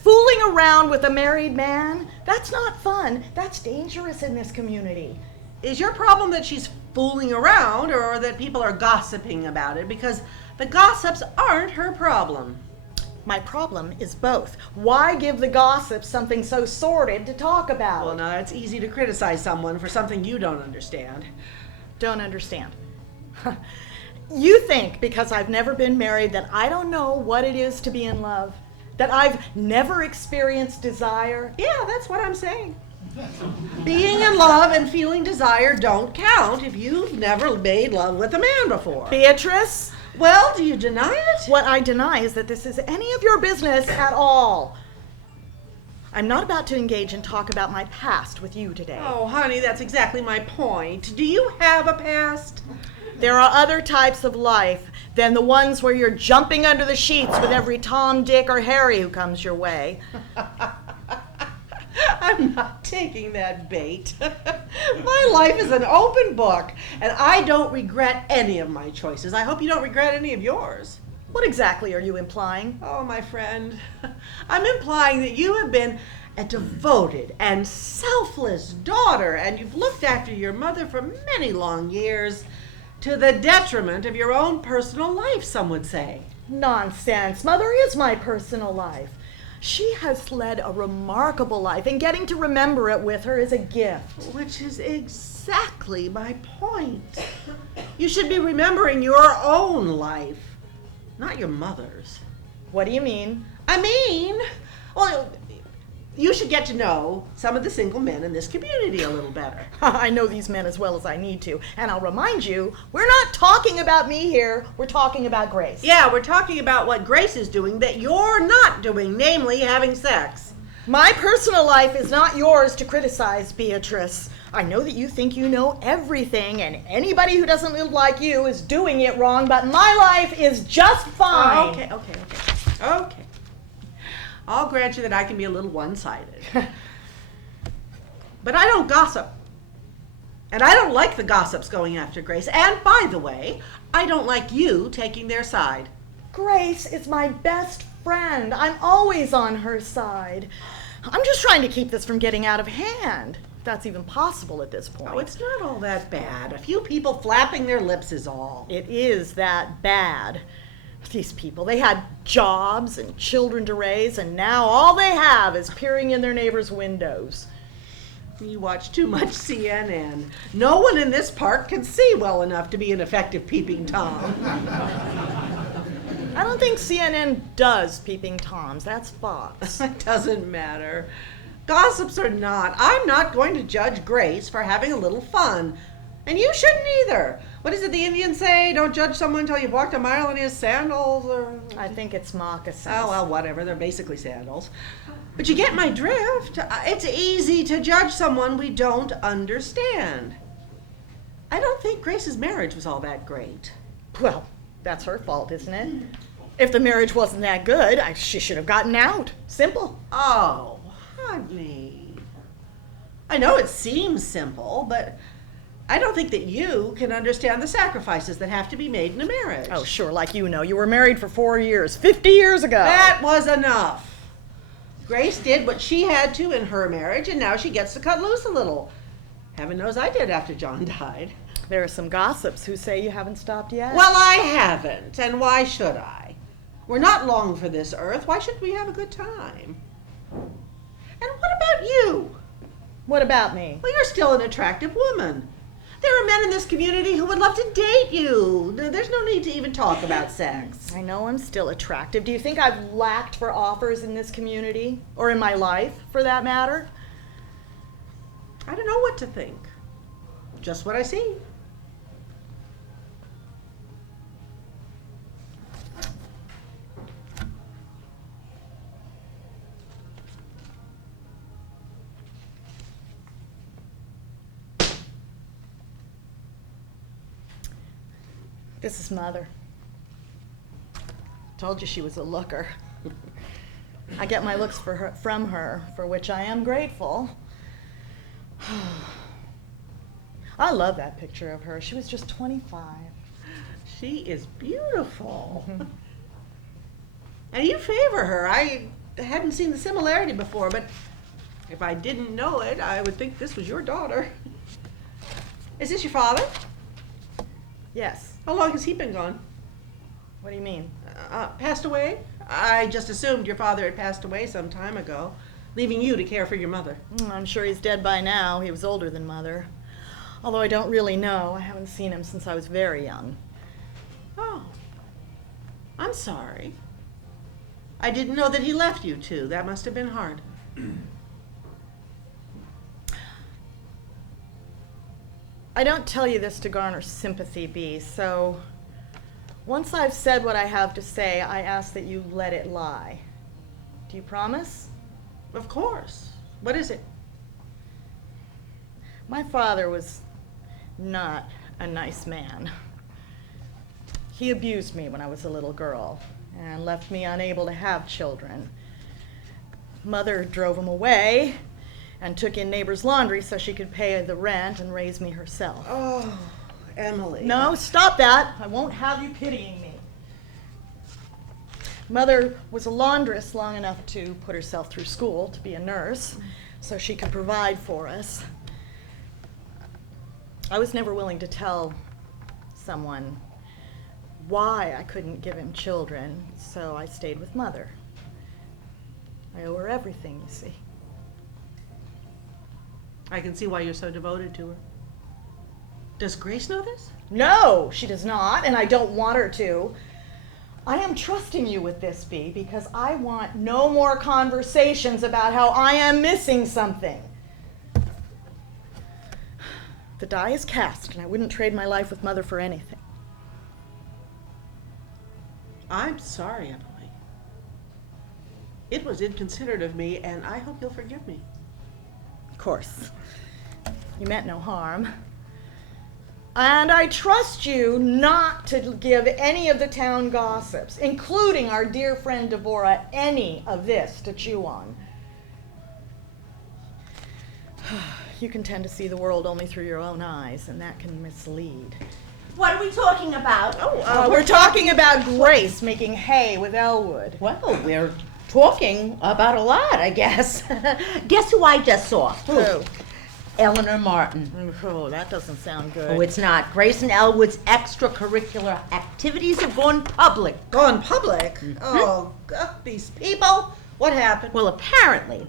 fooling around with a married man? That's not fun. That's dangerous in this community. Is your problem that she's fooling around or that people are gossiping about it? Because the gossips aren't her problem. My problem is both. Why give the gossip something so sordid to talk about? Well, now it's easy to criticize someone for something you don't understand. Don't understand. You think because I've never been married that I don't know what it is to be in love? That I've never experienced desire? Yeah, that's what I'm saying. Being in love and feeling desire don't count if you've never made love with a man before. Beatrice? Well, do you deny it? What I deny is that this is any of your business at all. I'm not about to engage in talk about my past with you today. Oh, honey, that's exactly my point. Do you have a past? There are other types of life than the ones where you're jumping under the sheets with every Tom, Dick, or Harry who comes your way. I'm not taking that bait. My life is an open book, and I don't regret any of my choices. I hope you don't regret any of yours. What exactly are you implying? Oh, my friend, I'm implying that you have been a devoted and selfless daughter, and you've looked after your mother for many long years, to the detriment of your own personal life, some would say. Nonsense. Mother is my personal life. She has led a remarkable life, and getting to remember it with her is a gift. Which is exactly my point. You should be remembering your own life, not your mother's. What do you mean? I mean, well, you should get to know some of the single men in this community a little better. I know these men as well as I need to, and I'll remind you, we're not talking about me here, we're talking about Grace. Yeah, we're talking about what Grace is doing that you're not doing, namely having sex. My personal life is not yours to criticize, Beatrice. I know that you think you know everything, and anybody who doesn't live like you is doing it wrong, but my life is just fine. Okay. I'll grant you that I can be a little one-sided. But I don't gossip. And I don't like the gossips going after Grace. And by the way, I don't like you taking their side. Grace is my best friend. I'm always on her side. I'm just trying to keep this from getting out of hand, if that's even possible at this point. Oh, it's not all that bad. A few people flapping their lips is all. It is that bad. These people, they had jobs and children to raise, and now all they have is peering in their neighbors' windows. You watch too much CNN. No one in this park can see well enough to be an effective peeping Tom. I don't think CNN does peeping Toms. That's Fox. It doesn't matter. Gossips or not, I'm not going to judge Grace for having a little fun. And you shouldn't either. What is it the Indians say? Don't judge someone until you've walked a mile in his sandals, or... I think it's moccasins. Oh, well, whatever. They're basically sandals. But you get my drift. It's easy to judge someone we don't understand. I don't think Grace's marriage was all that great. Well, that's her fault, isn't it? If the marriage wasn't that good, she should have gotten out. Simple. Oh, honey. I know it seems simple, but I don't think that you can understand the sacrifices that have to be made in a marriage. Oh, sure, like you know. You were married for 4 years, 50 years ago. That was enough. Grace did what she had to in her marriage, and now she gets to cut loose a little. Heaven knows I did after John died. There are some gossips who say you haven't stopped yet. Well, I haven't, and why should I? We're not long for this earth. Why shouldn't we have a good time? And what about you? What about me? Well, you're still an attractive woman. There are men in this community who would love to date you. There's no need to even talk about sex. I know I'm still attractive. Do you think I've lacked for offers in this community? Or in my life, for that matter? I don't know what to think. Just what I see. This is Mother. Told you she was a looker. I get my looks from her, for which I am grateful. I love that picture of her. She was just 25. She is beautiful. And you favor her. I hadn't seen the similarity before, but if I didn't know it, I would think this was your daughter. Is this your father? Yes. How long has he been gone? What do you mean? Passed away? I just assumed your father had passed away some time ago, leaving you to care for your mother. I'm sure he's dead by now. He was older than Mother. Although I don't really know. I haven't seen him since I was very young. Oh, I'm sorry. I didn't know that he left you two. That must have been hard. I don't tell you this to garner sympathy, Bee, so once I've said what I have to say, I ask that you let it lie. Do you promise? Of course. What is it? My father was not a nice man. He abused me when I was a little girl and left me unable to have children. Mother drove him away and took in neighbor's laundry so she could pay the rent and raise me herself. Oh, Emily. No, stop that. I won't have you pitying me. Mother was a laundress long enough to put herself through school to be a nurse so she could provide for us. I was never willing to tell someone why I couldn't give him children, so I stayed with Mother. I owe her everything, you see. I can see why you're so devoted to her. Does Grace know this? No, she does not, and I don't want her to. I am trusting you with this, Bee, because I want no more conversations about how I am missing something. The die is cast, and I wouldn't trade my life with Mother for anything. I'm sorry, Emily. It was inconsiderate of me, and I hope you'll forgive me. Of course. You meant no harm. And I trust you not to give any of the town gossips, including our dear friend Devorah, any of this to chew on. You can tend to see the world only through your own eyes, and that can mislead. What are we talking about? We're talking about Grace making hay with Elwood. Well, we're talking about a lot, I guess. Guess who I just saw? Who? Eleanor Martin. Oh, that doesn't sound good. Oh, it's not. Grace and Elwood's extracurricular activities have gone public. Gone public? Oh, God, these people. What happened? Well, apparently,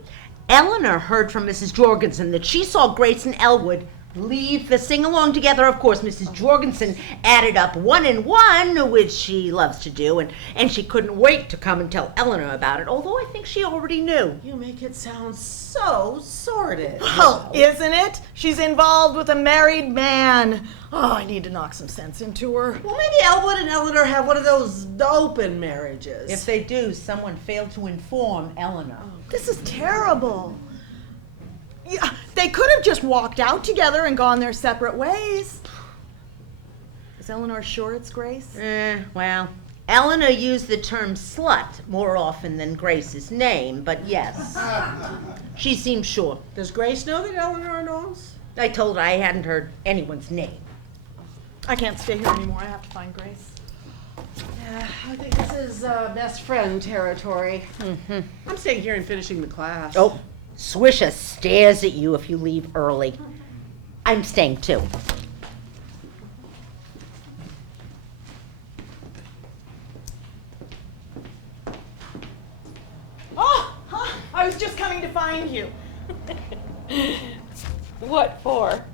Eleanor heard from Mrs. Jorgensen that she saw Grace and Elwood leave the sing-along together. Of course, Mrs. Jorgensen added up 1 and 1, which she loves to do, and she couldn't wait to come and tell Eleanor about it, although I think she already knew. You make it sound so sordid. Well, isn't it? She's involved with a married man. Oh, I need to knock some sense into her. Well, maybe Elwood and Eleanor have one of those open marriages. If they do, someone failed to inform Eleanor. This is terrible. Yeah, they could have just walked out together and gone their separate ways. Is Eleanor sure it's Grace? Well, Eleanor used the term slut more often than Grace's name, but yes, she seems sure. Does Grace know that Eleanor knows? I told her I hadn't heard anyone's name. I can't stay here anymore. I have to find Grace. Yeah, I think this is best friend territory. Mm-hmm. I'm staying here and finishing the class. Oh, Swisha stares at you if you leave early. I'm staying too. I was just coming to find you. What for?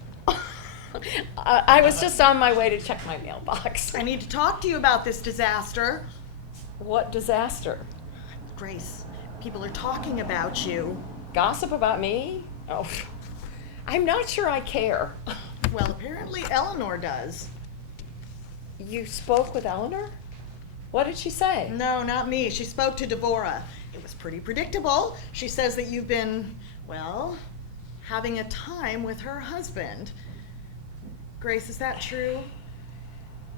I was just on my way to check my mailbox. I need to talk to you about this disaster. What disaster? Grace, people are talking about you. Gossip about me? Oh, I'm not sure I care. Well, apparently Eleanor does. You spoke with Eleanor? What did she say? No, not me. She spoke to Devorah. It was pretty predictable. She says that you've been, well, having a time with her husband. Grace, is that true?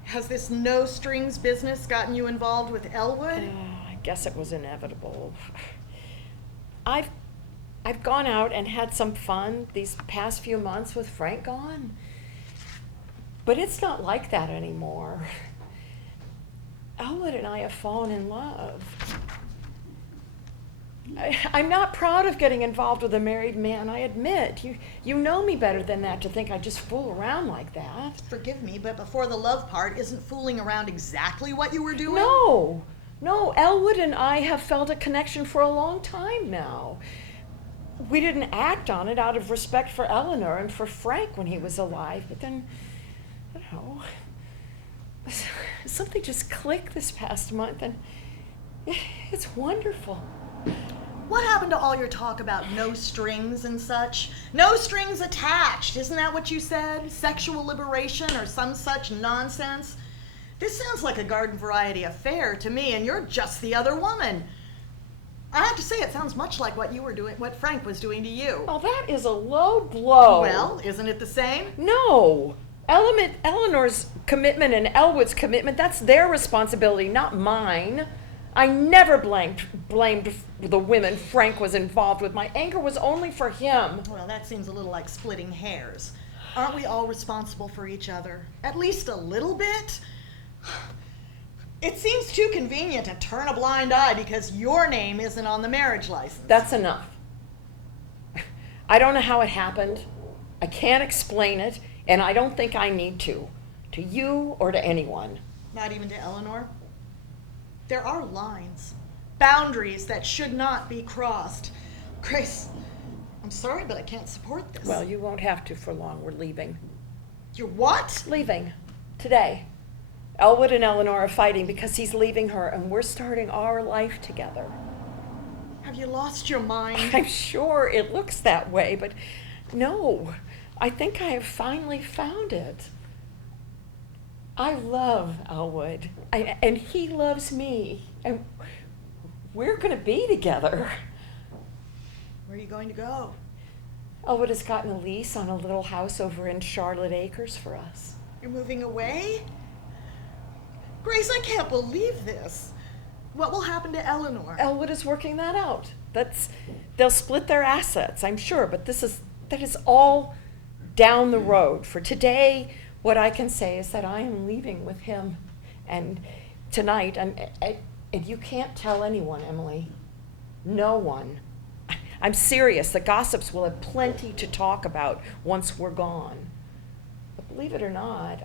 Has this no-strings business gotten you involved with Elwood? I guess it was inevitable. I've gone out and had some fun these past few months with Frank gone. But it's not like that anymore. Elwood and I have fallen in love. I'm not proud of getting involved with a married man, I admit. You know me better than that to think I just fool around like that. Forgive me, but before the love part, isn't fooling around exactly what you were doing? No, Elwood and I have felt a connection for a long time now. We didn't act on it out of respect for Eleanor and for Frank when he was alive, but then, I don't know, something just clicked this past month, and it's wonderful. What happened to all your talk about no strings and such? No strings attached, isn't that what you said? Sexual liberation or some such nonsense? This sounds like a garden variety affair to me, and you're just the other woman. I have to say, it sounds much like what you were doing, what Frank was doing to you. Oh, that is a low blow. Well, isn't it the same? No. Eleanor's commitment and Elwood's commitment, that's their responsibility, not mine. I never blamed the women Frank was involved with. My anger was only for him. Well, that seems a little like splitting hairs. Aren't we all responsible for each other? At least a little bit? It seems too convenient to turn a blind eye because your name isn't on the marriage license. That's enough. I don't know how it happened. I can't explain it, and I don't think I need to you or to anyone. Not even to Eleanor? There are lines, boundaries that should not be crossed. Grace, I'm sorry, but I can't support this. Well, you won't have to for long. We're leaving. You're what? Leaving. Today. Elwood and Eleanor are fighting because he's leaving her, and we're starting our life together. Have you lost your mind? I'm sure it looks that way, but no. I think I have finally found it. I love Elwood, and he loves me, and we're going to be together. Where are you going to go? Elwood has gotten a lease on a little house over in Charlotte Acres for us. You're moving away? Grace, I can't believe this. What will happen to Eleanor? Elwood is working that out. They'll split their assets, I'm sure, but that is all down the road. For today, What I can say is that I am leaving with him, and tonight, and you can't tell anyone, Emily. No one. I'm serious. The gossips will have plenty to talk about once we're gone. But believe it or not,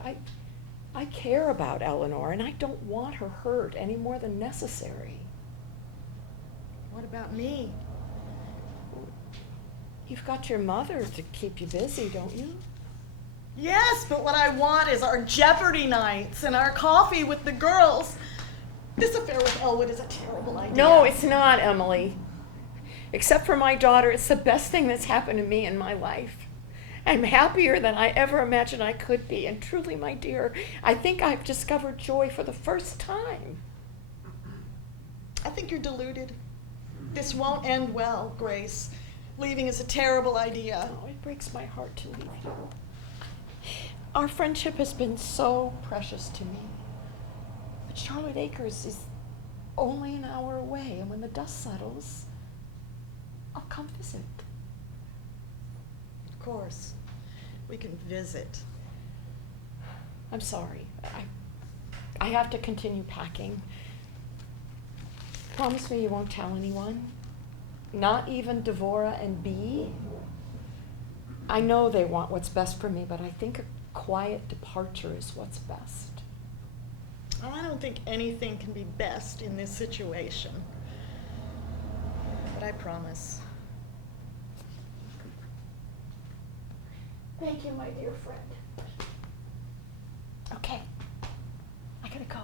I care about Eleanor, and I don't want her hurt any more than necessary. What about me? You've got your mother to keep you busy, don't you? Yes, but what I want is our Jeopardy nights and our coffee with the girls. This affair with Elwood is a terrible idea. No, it's not, Emily. Except for my daughter, it's the best thing that's happened to me in my life. I'm happier than I ever imagined I could be, and truly, my dear, I think I've discovered joy for the first time. I think you're deluded. This won't end well, Grace. Leaving is a terrible idea. Oh, it breaks my heart to leave you. Our friendship has been so precious to me. But Charlotte Acres is only an hour away, and when the dust settles, I'll come visit. Of course, we can visit. I'm sorry. I have to continue packing. Promise me you won't tell anyone? Not even Devorah and Bee? I know they want what's best for me, but I think a quiet departure is what's best. I don't think anything can be best in this situation. But I promise. Thank you, my dear friend. Okay, I gotta go.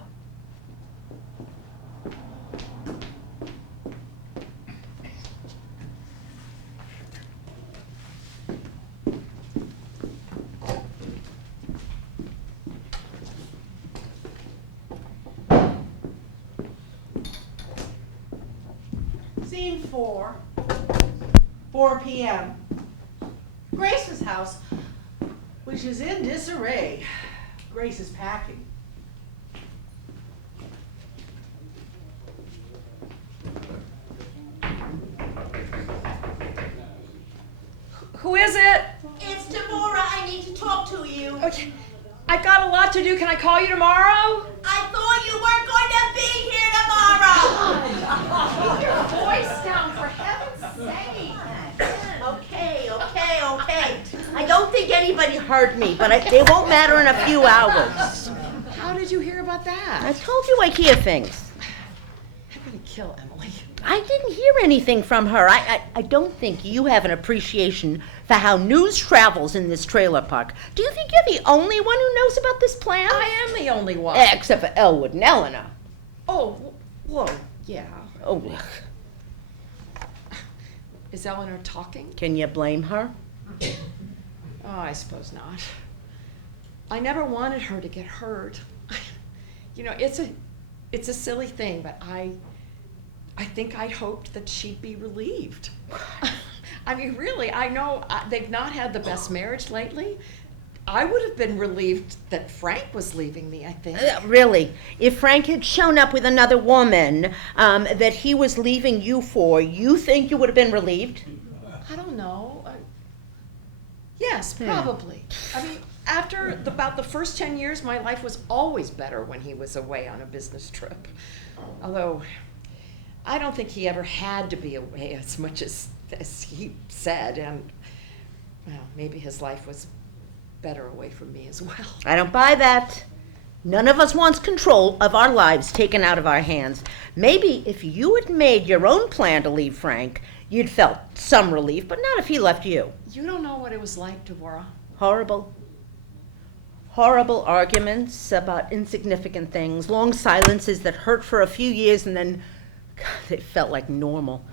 Scene 4, 4 p.m. Grace's house, which is in disarray. Grace is packing. Who is it? It's Devorah. I need to talk to you. Okay, I've got a lot to do. Can I call you tomorrow? I thought you weren't going to be here tomorrow. Keep your voice down, for heaven's sake. Okay. I don't think anybody heard me, but they won't matter in a few hours. How did you hear about that? I told you I hear things. I'm gonna kill Emily. I didn't hear anything from her. I don't think you have an appreciation for how news travels in this trailer park. Do you think you're the only one who knows about this plan? I am the only one. Except for Elwood and Eleanor. Oh, whoa, yeah. Oh, Is Eleanor talking? can you blame her? Oh, I suppose not. I never wanted her to get hurt. You know, it's a silly thing, but I think I'd hoped that she'd be relieved. I mean, really, I know they've not had the best marriage lately. I would have been relieved that Frank was leaving me, I think. Really, if Frank had shown up with another woman that he was leaving you for, you think you would have been relieved? I don't know. Yes, probably. I mean, after about the first 10 years, my life was always better when he was away on a business trip. Although, I don't think he ever had to be away as much as he said, and, well, maybe his life was better away from me as well. I don't buy that. None of us wants control of our lives taken out of our hands. Maybe if you had made your own plan to leave Frank, you'd felt some relief, but not if he left you. You don't know what it was like, Devorah. Horrible. Horrible arguments about insignificant things, long silences that hurt for a few years, and then God, they felt like normal.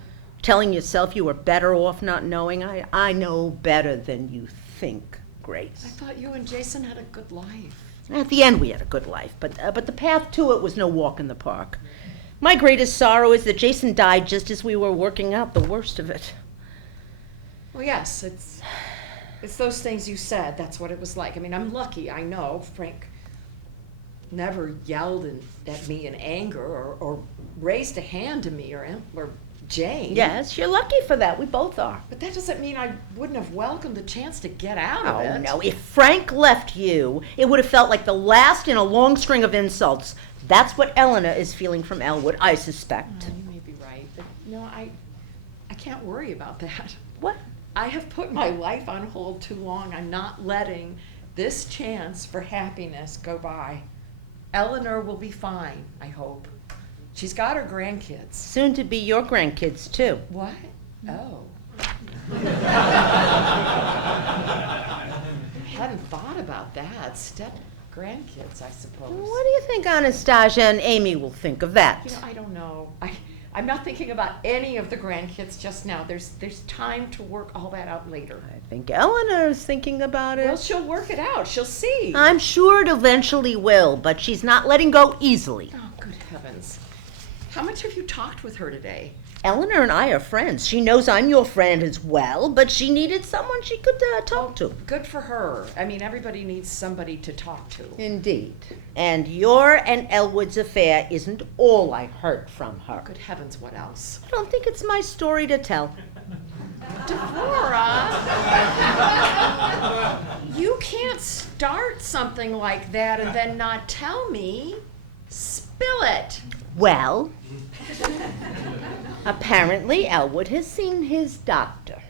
Telling yourself you were better off not knowing. I know better than you think, Grace. I thought you and Jason had a good life. At the end, we had a good life, but the path to it was no walk in the park. My greatest sorrow is that Jason died just as we were working out the worst of it. Well, yes, it's those things you said. That's what it was like. I mean, I'm lucky, I know. Frank never yelled at me in anger or raised a hand to me or Jane. Yes, you're lucky for that. We both are. But that doesn't mean I wouldn't have welcomed the chance to get out of Oh, it. no. If Frank left you, it would have felt like the last in a long string of insults. That's what Eleanor is feeling from Elwood, I suspect. You may be right, but no, I can't worry about that. What? I have put my life on hold too long. I'm not letting this chance for happiness go by. Eleanor will be fine, I hope. She's got her grandkids. Soon to be your grandkids, too. What? Oh. Hadn't thought about that. Step grandkids, I suppose. What do you think Anastasia and Amy will think of that? You know, I don't know. I'm not thinking about any of the grandkids just now. There's time to work all that out later. I think Eleanor's thinking about it. Well, she'll work it out. She'll see. I'm sure it eventually will, but she's not letting go easily. Oh, good heavens. How much have you talked with her today? Eleanor and I are friends. She knows I'm your friend as well, but she needed someone she could talk to. Good for her. I mean, everybody needs somebody to talk to. Indeed. And your and Elwood's affair isn't all I heard from her. Good heavens, what else? I don't think it's my story to tell. Devorah! You can't start something like that and then not tell me. Spill it. Well, apparently Elwood has seen his doctor.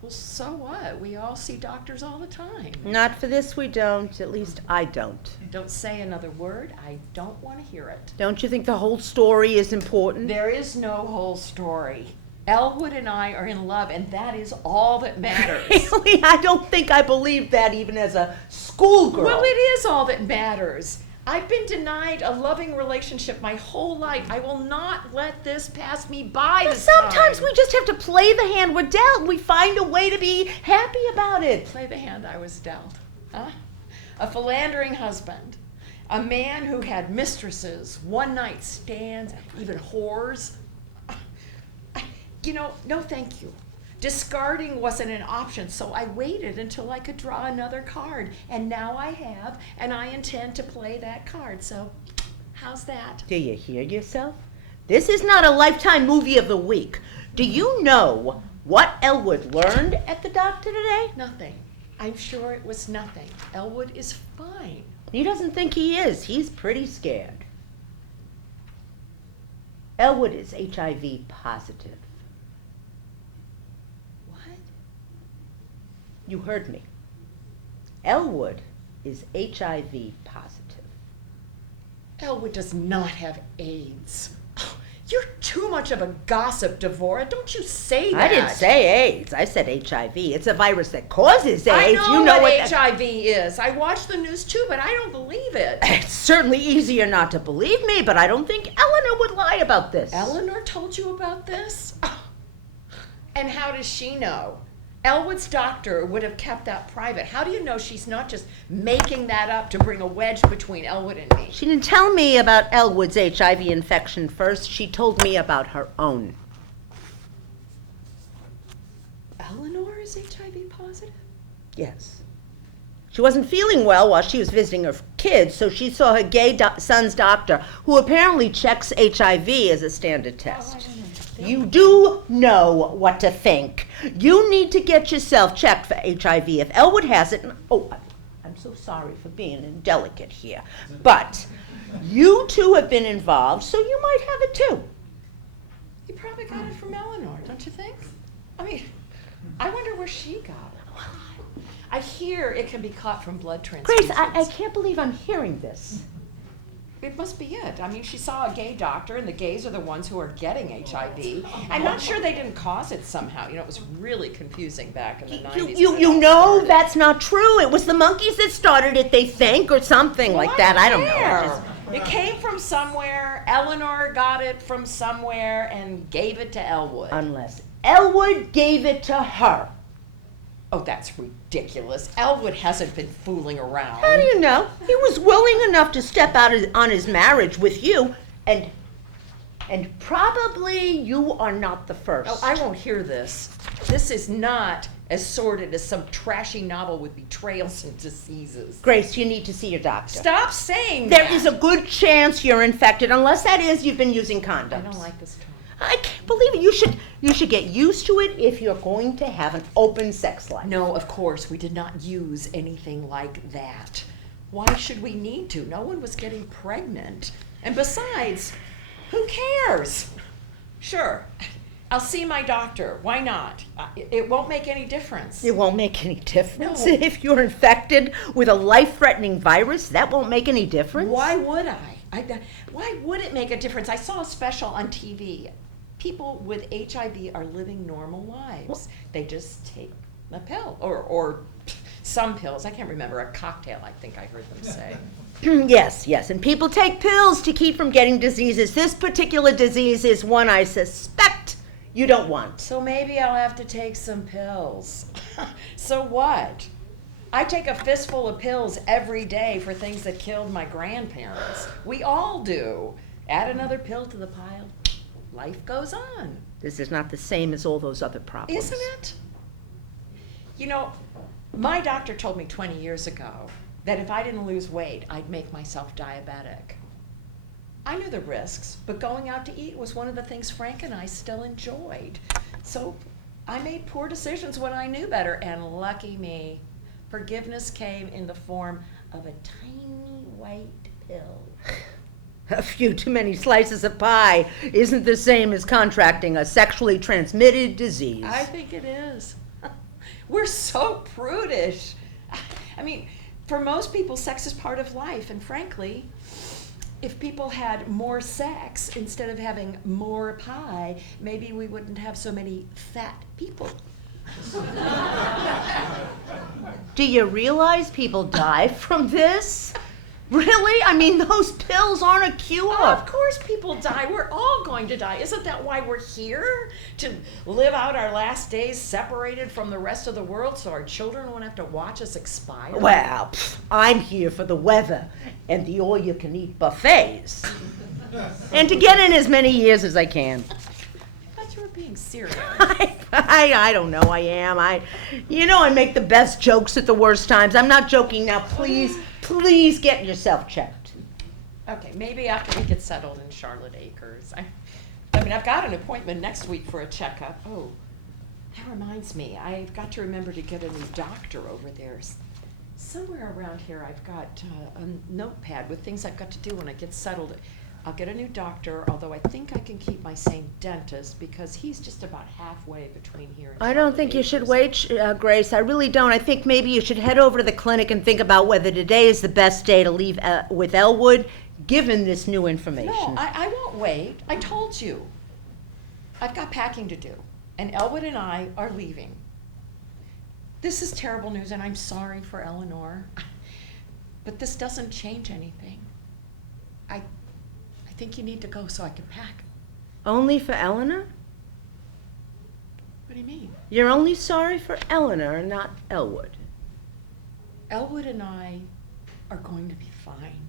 Well, so what? We all see doctors all the time. Not for this we don't. At least I don't. Don't say another word. I don't want to hear it. Don't you think the whole story is important? There is no whole story. Elwood and I are in love, and that is all that matters. Really? I don't think I believe that even as a schoolgirl. Well, it is all that matters. I've been denied a loving relationship my whole life. I will not let this pass me by this Sometimes time. we just have to play the hand we're dealt. We find a way to be happy about it. Play the hand I was dealt. Huh? A philandering husband. A man who had mistresses, one-night stands, even whores. You know, no thank you. Discarding wasn't an option, so I waited until I could draw another card. And now I have, and I intend to play that card. So, how's that? Do you hear yourself? This is not a Lifetime movie of the week. Do you know what Elwood learned at the doctor today? Nothing. I'm sure it was nothing. Elwood is fine. He doesn't think he is. He's pretty scared. Elwood is HIV positive. You heard me. Elwood is HIV positive. Elwood does not have AIDS. Oh, you're too much of a gossip, Devorah. Don't you say that. I didn't say AIDS. I said HIV. It's a virus that causes AIDS. I know, you know what HIV is. I watch the news too, but I don't believe it. It's certainly easier not to believe me, but I don't think Eleanor would lie about this. Eleanor told you about this? Oh. And how does she know? Elwood's doctor would have kept that private. How do you know she's not just making that up to bring a wedge between Elwood and me? She didn't tell me about Elwood's HIV infection first. She told me about her own. Eleanor is HIV positive? Yes. She wasn't feeling well while she was visiting her kids, so she saw her gay son's doctor, who apparently checks HIV as a standard test. Oh, I don't know. You do know what to think. You need to get yourself checked for HIV. If Elwood has it, I'm so sorry for being indelicate here, but you two have been involved, so you might have it too. You probably got it from Eleanor, don't you think? I mean, I wonder where she got it. I hear it can be caught from blood transfusions. Grace, I can't believe I'm hearing this. It must be it. I mean, she saw a gay doctor, and the gays are the ones who are getting HIV. I'm not sure they didn't cause it somehow. You know, it was really confusing back in the 90s. You know that's not true. It was the monkeys that started it, they think, or something like that. I don't know. It came from somewhere. Eleanor got it from somewhere and gave it to Elwood. Unless Elwood gave it to her. Oh, that's ridiculous. Elwood hasn't been fooling around. How do you know? He was willing enough to step out on his marriage with you, and And probably you are not the first. Oh, I won't hear this. This is not as sordid as some trashy novel with betrayals and diseases. Grace, you need to see your doctor. Stop saying There that. is a good chance you're infected, unless that is you've been using condoms. I don't like this talk. I can't believe it. You should get used to it if you're going to have an open sex life. No, of course, we did not use anything like that. Why should we need to? No one was getting pregnant. And besides, who cares? Sure, I'll see my doctor. Why not? It won't make any difference. It won't make any difference. No. If you're infected with a life-threatening virus, that won't make any difference. Why would why would it make a difference? I saw a special on TV. People with HIV are living normal lives. They just take a pill or some pills. I can't remember, a cocktail, I think I heard them say. Yes, and people take pills to keep from getting diseases. This particular disease is one I suspect you don't want. So maybe I'll have to take some pills. So what? I take a fistful of pills every day for things that killed my grandparents. We all do. Add another pill to the pile. Life goes on. This is not the same as all those other problems. Isn't it? You know, my doctor told me 20 years ago that if I didn't lose weight, I'd make myself diabetic. I knew the risks, but going out to eat was one of the things Frank and I still enjoyed. So I made poor decisions when I knew better, and lucky me, forgiveness came in the form of a tiny white pill. A few too many slices of pie isn't the same as contracting a sexually transmitted disease. I think it is. We're so prudish. I mean, for most people, sex is part of life, and frankly, if people had more sex instead of having more pie, maybe we wouldn't have so many fat people. Do you realize people die from this? Really? I mean, those pills aren't a cure. Of course people die. We're all going to die. Isn't that why we're here? To live out our last days separated from the rest of the world so our children won't have to watch us expire? Well, I'm here for the weather and the all-you-can-eat buffets. And to get in as many years as I can. I thought you were being serious. I don't know, I am. I make the best jokes at the worst times. I'm not joking now. Please get yourself checked. Okay, maybe after we get settled in Charlotte Acres. I mean, I've got an appointment next week for a checkup. Oh, that reminds me. I've got to remember to get a new doctor over there. Somewhere around here I've got a notepad with things I've got to do when I get settled. I'll get a new doctor, although I think I can keep my same dentist because he's just about halfway between here and I don't think you should wait, Grace. I really don't. I think maybe you should head over to the clinic and think about whether today is the best day to leave with Elwood, given this new information. No, I won't wait. I told you. I've got packing to do, and Elwood and I are leaving. This is terrible news, and I'm sorry for Eleanor, but this doesn't change anything. I think you need to go so I can pack. Only for Eleanor? What do you mean? You're only sorry for Eleanor, not Elwood. Elwood and I are going to be fine.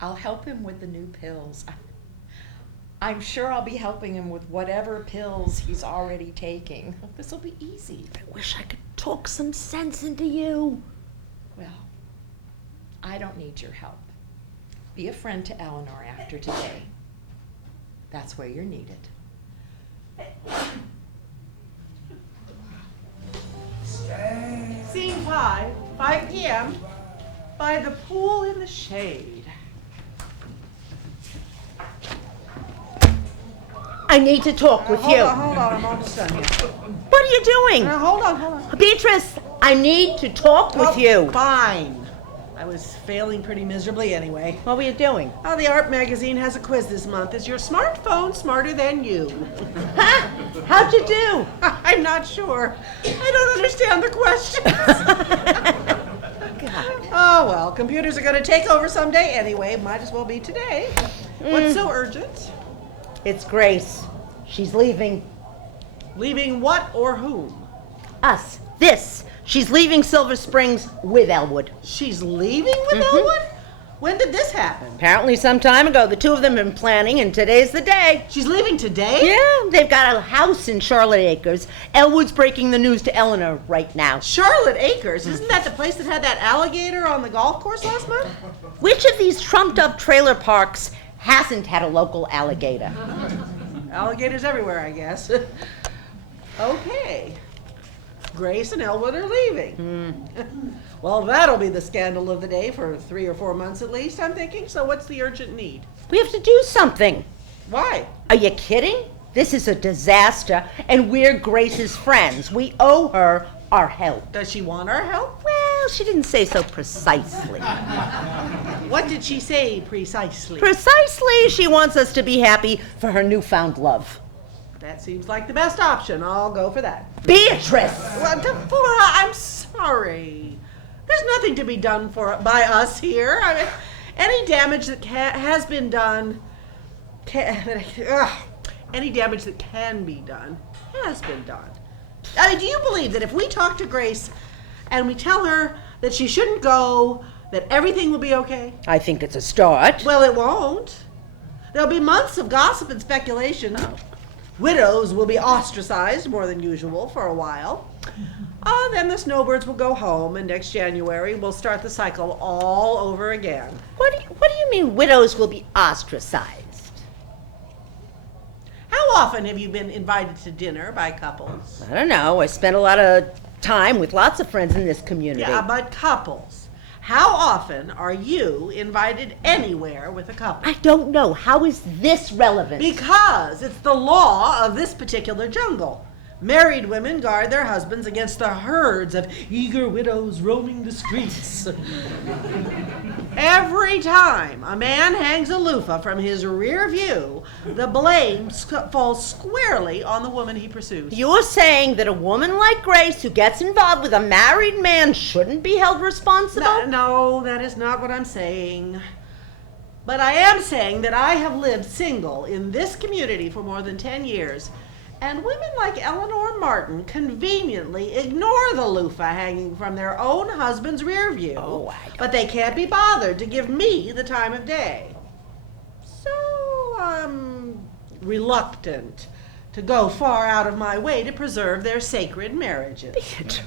I'll help him with the new pills. I'm sure I'll be helping him with whatever pills he's already taking. This will be easy. I wish I could talk some sense into you. Well, I don't need your help. Be a friend to Eleanor after today. That's where you're needed. Scene 5 p.m. by the pool in the shade. I need to talk with you. Hold on, I'm almost done here. What are you doing? Hold on. Beatrice, I need to talk with you. Fine. I was failing pretty miserably anyway. What were you doing? Oh, the art magazine has a quiz this month. Is your smartphone smarter than you? Huh? How'd you do? I'm not sure. I don't understand the questions. Oh, well, computers are going to take over someday anyway. Might as well be today. What's so urgent? It's Grace. She's leaving. Leaving what or whom? Us. This. She's leaving Silver Springs with Elwood. She's leaving with Elwood? When did this happen? Apparently some time ago. The two of them have been planning, and today's the day. She's leaving today? Yeah, they've got a house in Charlotte Acres. Elwood's breaking the news to Eleanor right now. Charlotte Acres? Isn't that the place that had that alligator on the golf course last month? Which of these trumped-up trailer parks hasn't had a local alligator? Alligators everywhere, I guess. Okay. Grace and Elwood are leaving. Well, that'll be the scandal of the day for 3 or 4 months at least, I'm thinking. So what's the urgent need? We have to do something. Why? Are you kidding? This is a disaster, and we're Grace's friends. We owe her our help. Does she want our help? Well, she didn't say so precisely. What did she say precisely? Precisely, she wants us to be happy for her newfound love. That seems like the best option. I'll go for that. Beatrice! Well, Devorah, I'm sorry. There's nothing to be done by us here. I mean, any damage that has been done, any damage that can be done has been done. I mean, do you believe that if we talk to Grace and we tell her that she shouldn't go, that everything will be okay? I think it's a start. Well, it won't. There'll be months of gossip and speculation. Widows will be ostracized more than usual for a while. Then the snowbirds will go home, and next January we'll start the cycle all over again. What do you mean widows will be ostracized? How often have you been invited to dinner by couples? I don't know. I spent a lot of time with lots of friends in this community. Yeah, but couples. How often are you invited anywhere with a couple? I don't know. How is this relevant? Because it's the law of this particular jungle. Married women guard their husbands against the herds of eager widows roaming the streets. Every time a man hangs a loofah from his rear view, the blame falls squarely on the woman he pursues. You're saying that a woman like Grace who gets involved with a married man shouldn't be held responsible? No, that is not what I'm saying. But I am saying that I have lived single in this community for more than 10 years. And women like Eleanor Martin conveniently ignore the loofah hanging from their own husband's rear view, but they can't be bothered to give me the time of day. So I'm reluctant to go far out of my way to preserve their sacred marriages. Beatrice.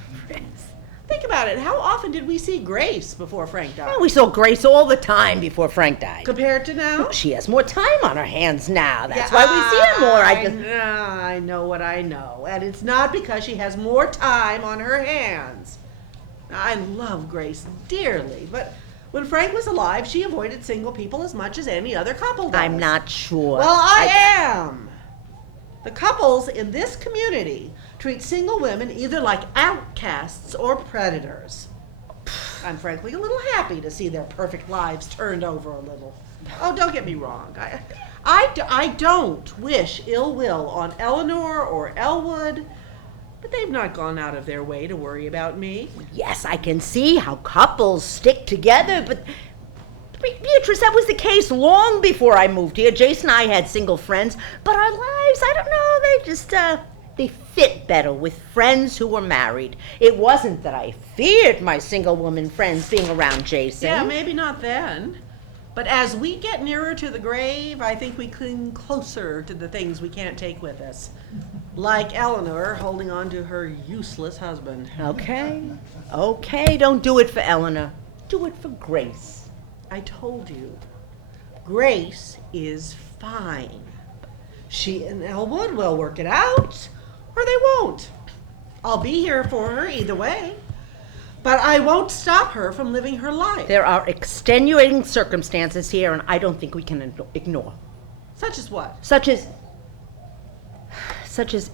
Think about it. How often did we see Grace before Frank died? Well, we saw Grace all the time before Frank died. Compared to now? She has more time on her hands now. That's why we see her more. I know what I know. And it's not because she has more time on her hands. I love Grace dearly, but when Frank was alive, she avoided single people as much as any other couple does. I'm not sure. Well, I am. The couples in this community treat single women either like outcasts or predators. I'm frankly a little happy to see their perfect lives turned over a little. Oh, don't get me wrong. I don't wish ill will on Eleanor or Elwood, but they've not gone out of their way to worry about me. Yes, I can see how couples stick together, but Beatrice, that was the case long before I moved here. Jason and I had single friends, but our lives, I don't know, they just, they fit better with friends who were married. It wasn't that I feared my single woman friends being around Jason. Yeah, maybe not then. But as we get nearer to the grave, I think we cling closer to the things we can't take with us. Like Eleanor holding on to her useless husband. Okay, don't do it for Eleanor. Do it for Grace. I told you, Grace is fine. She and Elwood will work it out, or they won't. I'll be here for her either way, but I won't stop her from living her life. There are extenuating circumstances here, and I don't think we can ignore. Such as what? Such as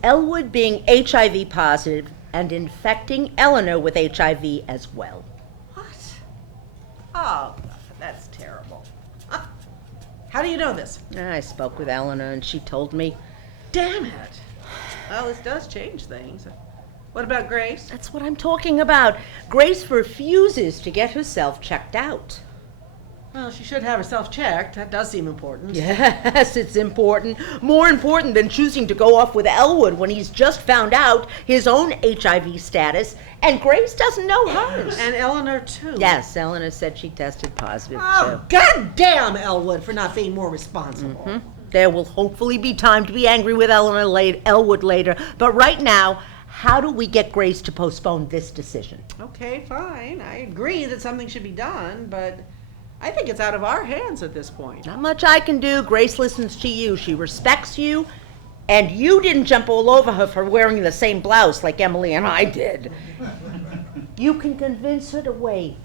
Elwood being HIV positive and infecting Eleanor with HIV as well. What? Oh, that's terrible. How do you know this? I spoke with Eleanor, and she told me. Damn it. Well, this does change things. What about Grace? That's what I'm talking about. Grace refuses to get herself checked out. Well, she should have herself checked. That does seem important. Yes, it's important. More important than choosing to go off with Elwood when he's just found out his own HIV status, and Grace doesn't know hers. And Eleanor, too. Yes, Eleanor said she tested positive, Oh, too. goddamn Elwood for not being more responsible. There will hopefully be time to be angry with Elwood later, but right now, how do we get Grace to postpone this decision? Okay, fine. I agree that something should be done, but I think it's out of our hands at this point. Not much I can do. Grace listens to you. She respects you, and you didn't jump all over her for wearing the same blouse like Emily and I did. You can convince her to wait.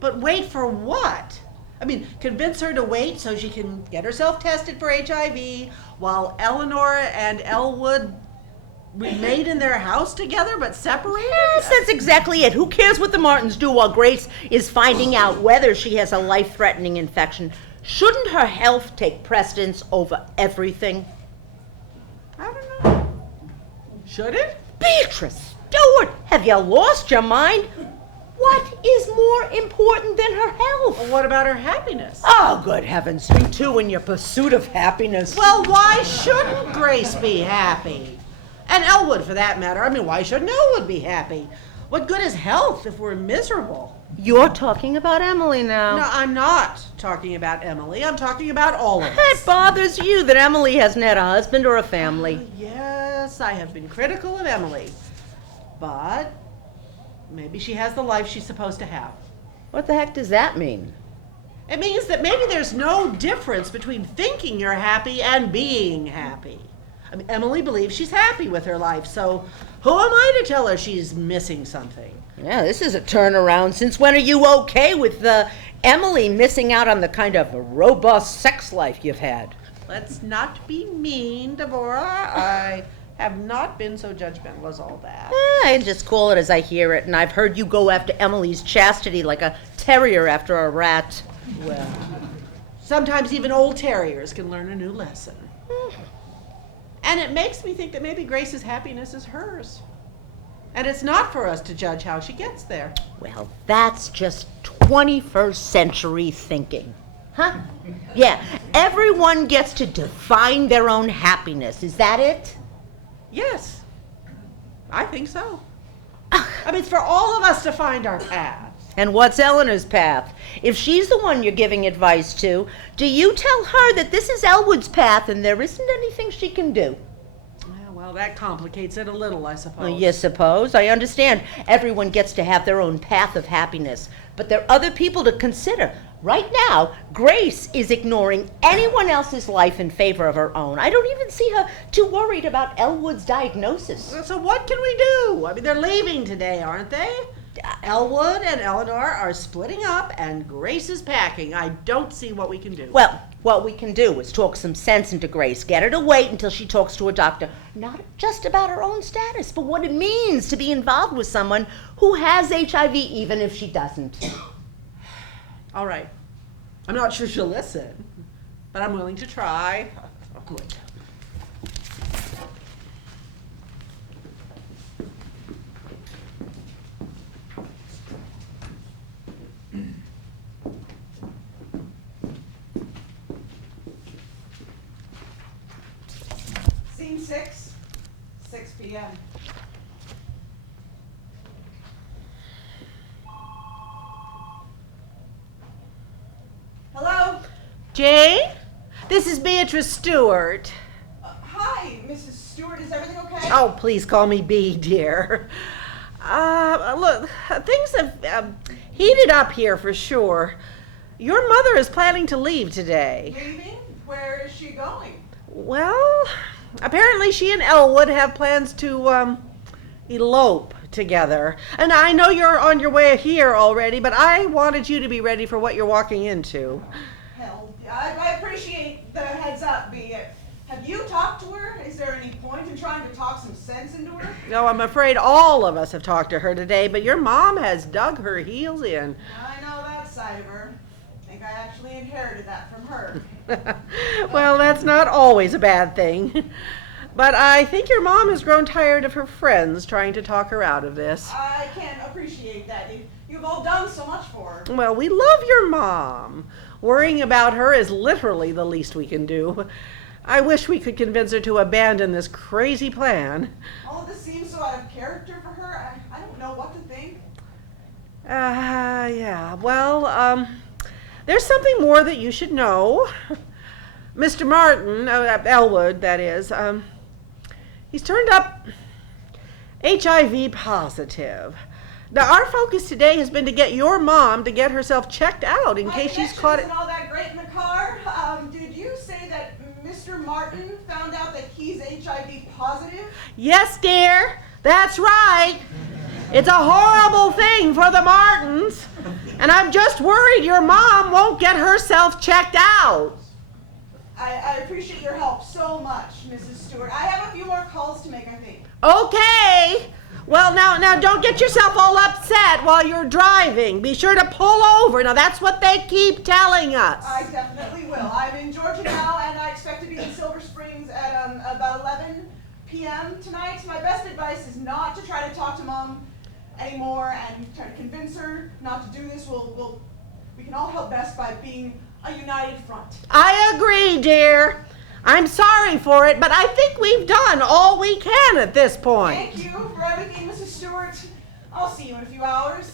But wait for what? I mean, convince her to wait so she can get herself tested for HIV while Eleanor and Elwood remain in their house together but separated? Yes, that's exactly it. Who cares what the Martins do while Grace is finding out whether she has a life-threatening infection? Shouldn't her health take precedence over everything? I don't know. Should it? Beatrice Stewart, have you lost your mind? What is more important than her health? Well, what about her happiness? Oh, good heavens, you too in your pursuit of happiness. Well, why shouldn't Grace be happy? And Elwood, for that matter. I mean, why shouldn't Elwood be happy? What good is health if we're miserable? You're talking about Emily now. No, I'm not talking about Emily. I'm talking about all of It us. bothers you that Emily hasn't had a husband or a family. Yes, I have been critical of Emily. But maybe she has the life she's supposed to have. What the heck does that mean? It means that maybe there's no difference between thinking you're happy and being happy. I mean, Emily believes she's happy with her life, so who am I to tell her she's missing something? Yeah, this is a turnaround. Since when are you okay with Emily missing out on the kind of robust sex life you've had? Let's not be mean, Devorah. I have not been so judgmental as all that. I just call it as I hear it, and I've heard you go after Emily's chastity like a terrier after a rat. Well, sometimes even old terriers can learn a new lesson. And it makes me think that maybe Grace's happiness is hers. And it's not for us to judge how she gets there. Well, that's just 21st century thinking. Huh? Yeah, everyone gets to define their own happiness. Is that it? Yes, I think so. I mean, it's for all of us to find our path. And what's Eleanor's path? If she's the one you're giving advice to, do you tell her that this is Elwood's path and there isn't anything she can do? Well, that complicates it a little, I suppose. You suppose? I understand everyone gets to have their own path of happiness, but there are other people to consider. Right now, Grace is ignoring anyone else's life in favor of her own. I don't even see her too worried about Elwood's diagnosis. So what can we do? I mean, they're leaving today, aren't they? Elwood and Eleanor are splitting up and Grace is packing. I don't see what we can do. Well, what we can do is talk some sense into Grace. Get her to wait until she talks to a doctor. Not just about her own status, but what it means to be involved with someone who has HIV, even if she doesn't. All right. I'm not sure she'll listen, but I'm willing to try. Oh, good. Scene 6, 6 p.m. Hello? Jane, this is Beatrice Stewart. Hi, Mrs. Stewart. Is everything okay? Oh, please call me B, dear. Look, things have heated up here for sure. Your mother is planning to leave today. Leaving? Where is she going? Well, apparently she and Elwood have plans to elope together. And I know you're on your way here already, but I wanted you to be ready for what you're walking into. Hell, I appreciate the heads up, B. Have you talked to her? Is there any point in trying to talk some sense into her? No, I'm afraid all of us have talked to her today, but your mom has dug her heels in. I know that side of her. I think I actually inherited that from her. Well, that's not always a bad thing. But I think your mom has grown tired of her friends trying to talk her out of this. I can appreciate that. You've all done so much for her. Well, we love your mom. Worrying about her is literally the least we can do. I wish we could convince her to abandon this crazy plan. All of this seems so out of character for her. I don't know what to think. Yeah. Well, there's something more that you should know. Mr. Martin, Elwood, that is, he's turned up HIV positive. Now, our focus today has been to get your mom to get herself checked out in case she's caught it. Isn't all that great in the car? Did you say that Mr. Martin found out that he's HIV positive? Yes, dear. That's right. It's a horrible thing for the Martins. And I'm just worried your mom won't get herself checked out. I appreciate your help so much, Mrs. Stewart. I have a few more calls to make, I think. Okay. Well, now don't get yourself all upset while you're driving. Be sure to pull over. Now, that's what they keep telling us. I definitely will. I'm in Georgia now, and I expect to be in Silver Springs at about 11 p.m. tonight. My best advice is not to try to talk to Mom anymore and try to convince her not to do this. We can all help best by being a united front. I agree, dear. I'm sorry for it, but I think we've done all we can at this point. Thank you for everything, Mrs. Stewart. I'll see you in a few hours.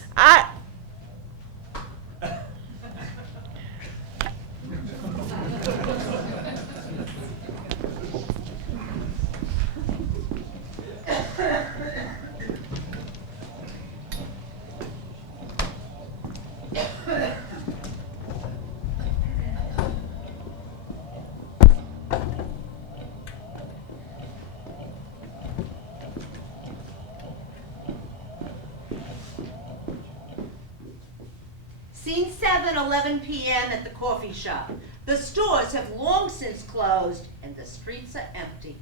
Scene 7, 11 p.m. at the coffee shop. The stores have long since closed and the streets are empty.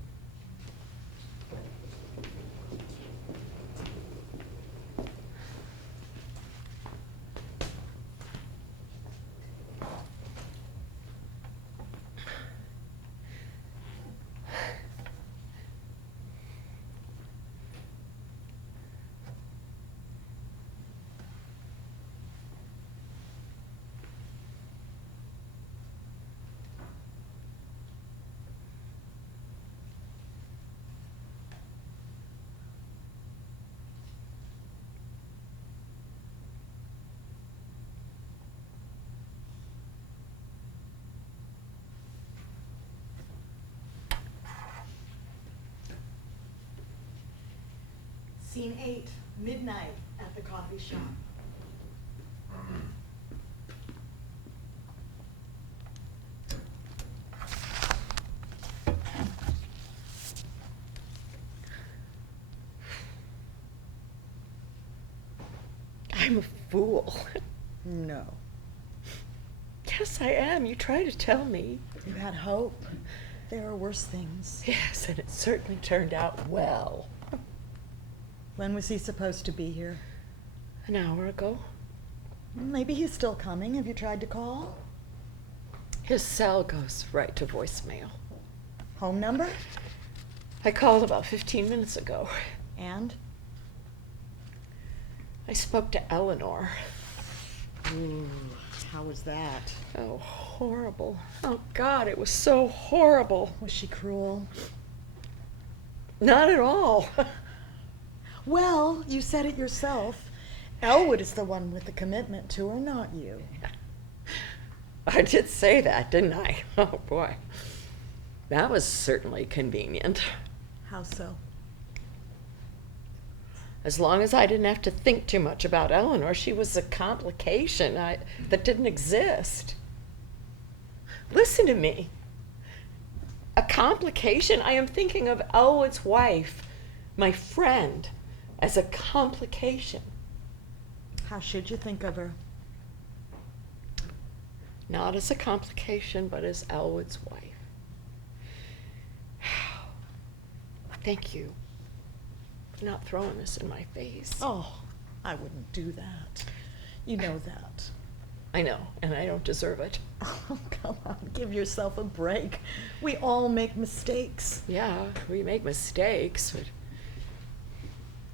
Scene 8, midnight at the coffee shop. I'm a fool. No. Yes, I am. You try to tell me. You had hope. There are worse things. Yes, and it certainly turned out well. When was he supposed to be here? An hour ago. Maybe he's still coming. Have you tried to call? His cell goes right to voicemail. Home number? I called about 15 minutes ago. And? I spoke to Eleanor. Ooh, how was that? Oh, horrible. Oh, God, it was so horrible. Was she cruel? Not at all. Well, you said it yourself. Elwood is the one with the commitment to her, not you. I did say that, didn't I? Oh, boy. That was certainly convenient. How so? As long as I didn't have to think too much about Eleanor, she was a complication that didn't exist. Listen to me. A complication? I am thinking of Elwood's wife, my friend, as a complication. How should you think of her? Not as a complication, but as Elwood's wife. Thank you for not throwing this in my face. Oh, I wouldn't do that. You know that. I know, and I don't deserve it. Oh, come on, give yourself a break. We all make mistakes. Yeah, we make mistakes, but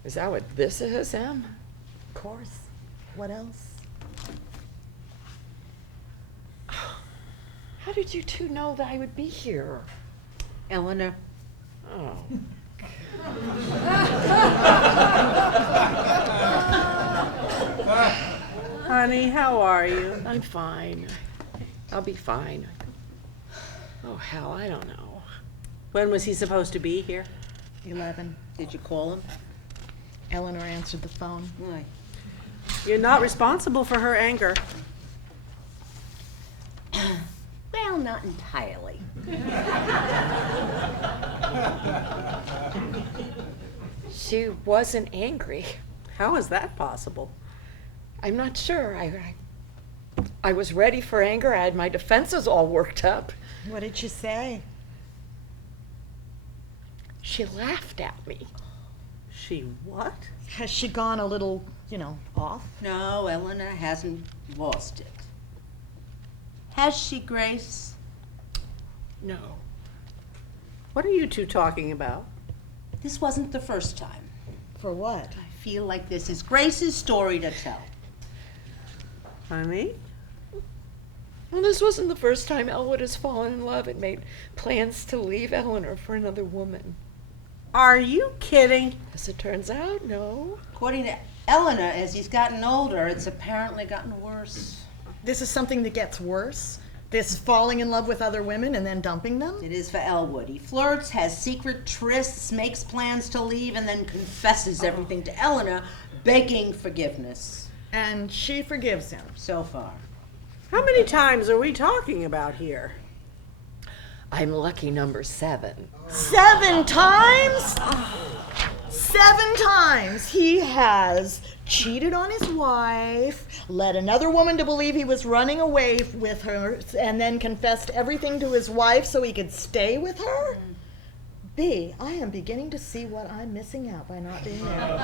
is that what this is, Em? Of course. What else? How did you two know that I would be here? Eleanor, Oh. Honey, how are you? I'm fine. I'll be fine. Oh, hell, I don't know. When was he supposed to be here? 11. did you call him? Eleanor answered the phone. Why? You're not responsible for her anger. Well, not entirely. She wasn't angry. How is that possible? I'm not sure. I was ready for anger. I had my defenses all worked up. What did she say? She laughed at me. She what? Has she gone a little, off? No, Eleanor hasn't lost it. Has she, Grace? No. What are you two talking about? This wasn't the first time. For what? I feel like this is Grace's story to tell. Honey? Well, this wasn't the first time Elwood has fallen in love and made plans to leave Eleanor for another woman. Are you kidding? As it turns out, no. According to Eleanor, as he's gotten older, it's apparently gotten worse. This is something that gets worse? This falling in love with other women and then dumping them? It is for Elwood. He flirts, has secret trysts, makes plans to leave, and then confesses everything to Eleanor, begging forgiveness. And she forgives him. So far. How many times are we talking about here? I'm lucky number 7. 7 times? 7 times he has cheated on his wife, led another woman to believe he was running away with her, and then confessed everything to his wife so he could stay with her? B, I am beginning to see what I'm missing out by not being there.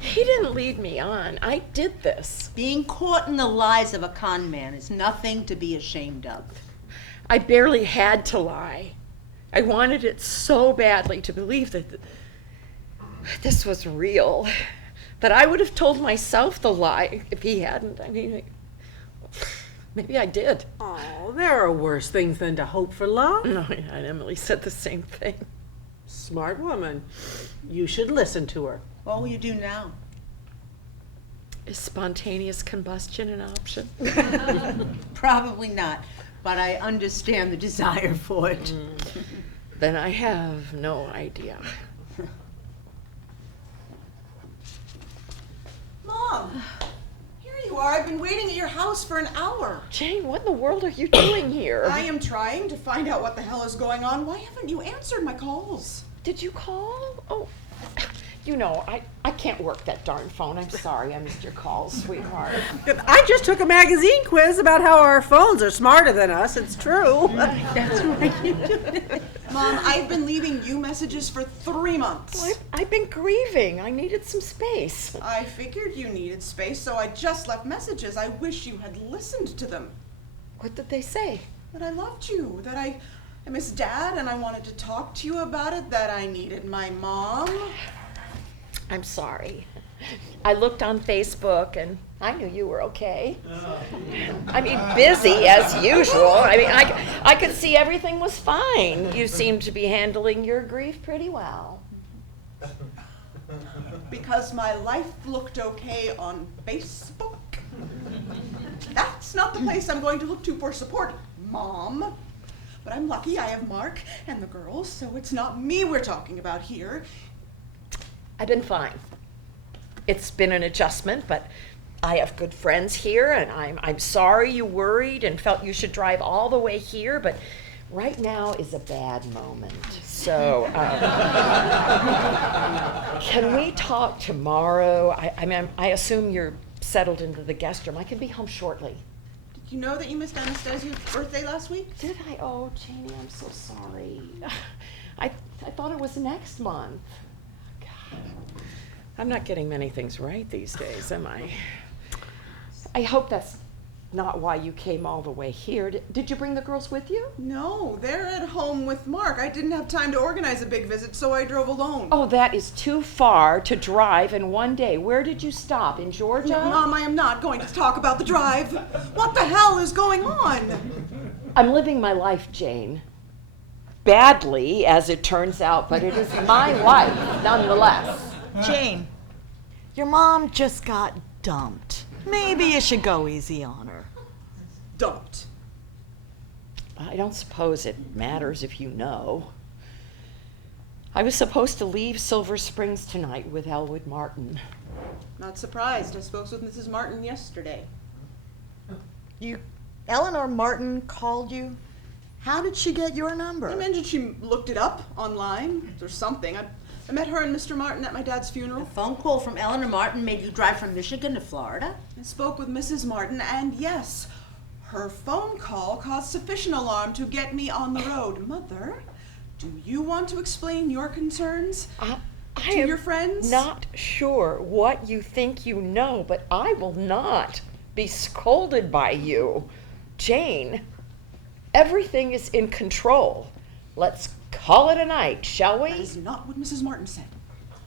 He didn't lead me on. I did this. Being caught in the lies of a con man is nothing to be ashamed of. I barely had to lie. I wanted it so badly to believe that this was real, that I would have told myself the lie if he hadn't. I mean, maybe I did. Oh, there are worse things than to hope for love. No, yeah, and Emily said the same thing. Smart woman. You should listen to her. What will you do now? Is spontaneous combustion an option? Probably not, but I understand the desire for it. Then I have no idea. Mom, here you are. I've been waiting at your house for an hour. Jane, what in the world are you doing here? I am trying to find out what the hell is going on. Why haven't you answered my calls? Did you call? Oh, I can't work that darn phone. I'm sorry I missed your call, sweetheart. I just took a magazine quiz about how our phones are smarter than us. It's true. That's right. Mom, I've been leaving you messages for 3 months. Well, I've been grieving. I needed some space. I figured you needed space, so I just left messages. I wish you had listened to them. What did they say? That I loved you, that I miss Dad, and I wanted to talk to you about it, that I needed my mom. I'm sorry. I looked on Facebook and I knew you were okay. I mean, busy as usual. I mean, I could see everything was fine. You seemed to be handling your grief pretty well. Because my life looked okay on Facebook. That's not the place I'm going to look to for support, Mom. But I'm lucky I have Mark and the girls, so it's not me we're talking about here. I've been fine. It's been an adjustment, but I have good friends here, and I'm sorry you worried and felt you should drive all the way here, but right now is a bad moment. So, can we talk tomorrow? I assume you're settled into the guest room. I can be home shortly. Did you know that you missed Anastasia's birthday last week? Did I? Oh, Janie, I'm so sorry. I thought it was next month. God, I'm not getting many things right these days, am I? I hope that's not why you came all the way here. Did you bring the girls with you? No, they're at home with Mark. I didn't have time to organize a big visit, so I drove alone. Oh, that is too far to drive in one day. Where did you stop? In Georgia? Mom, I am not going to talk about the drive. What the hell is going on? I'm living my life, Jane. Badly, as it turns out, but it is my life, nonetheless. Jane, your mom just got dumped. Maybe you should go easy on her. Don't. I don't suppose it matters if you know. I was supposed to leave Silver Springs tonight with Elwood Martin. Not surprised. I spoke with Mrs. Martin yesterday. Eleanor Martin called you? How did she get your number? I mentioned she looked it up online or something. I met her and Mr. Martin at my dad's funeral. A phone call from Eleanor Martin made you drive from Michigan to Florida? I spoke with Mrs. Martin, and yes, her phone call caused sufficient alarm to get me on the road. Mother, do you want to explain your concerns to your friends? Not sure what you think you know, but I will not be scolded by you. Jane, everything is in control. Let's call it a night, shall we? That is not what Mrs. Martin said.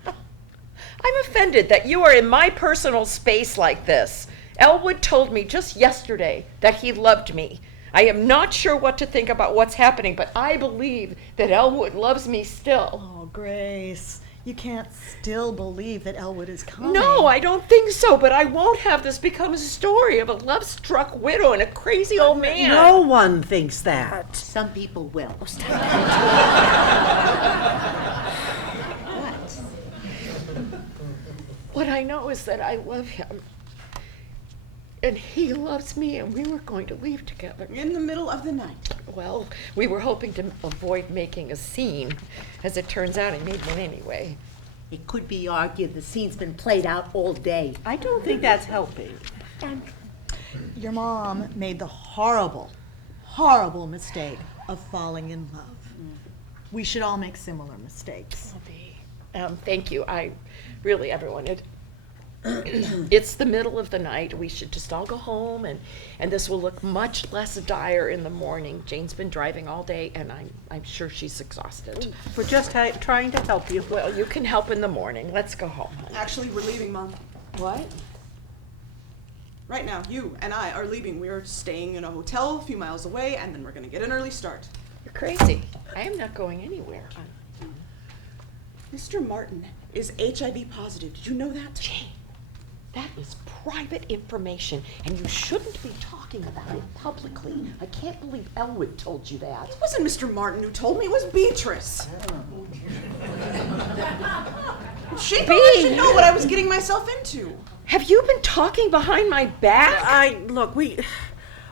I'm offended that you are in my personal space like this. Elwood told me just yesterday that he loved me. I am not sure what to think about what's happening, but I believe that Elwood loves me still. Oh, Grace, you can't still believe that Elwood is coming. No, I don't think so, but I won't have this become a story of a love-struck widow and a crazy old man. No one thinks that. Some people will. What I know is that I love him, and he loves me, and we were going to leave together. In the middle of the night. Well, we were hoping to avoid making a scene. As it turns out, I made one anyway. It could be argued the scene's been played out all day. I don't think that's helping. Your mom made the horrible, horrible mistake of falling in love. We should all make similar mistakes. Thank you. Everyone, it's the middle of the night. We should just all go home, and this will look much less dire in the morning. Jane's been driving all day, and I'm sure she's exhausted. We're just trying to help you. Well, you can help in the morning. Let's go home, honey. Actually, we're leaving, Mom. What? Right now, you and I are leaving. We're staying in a hotel a few miles away, and then we're going to get an early start. You're crazy. I am not going anywhere. Mr. Martin is HIV positive. Did you know that? Jane, that is private information, and you shouldn't be talking about it publicly. I can't believe Elwood told you that. It wasn't Mr. Martin who told me. It was Beatrice. She thought I should know what I was getting myself into. Have you been talking behind my back? Look, we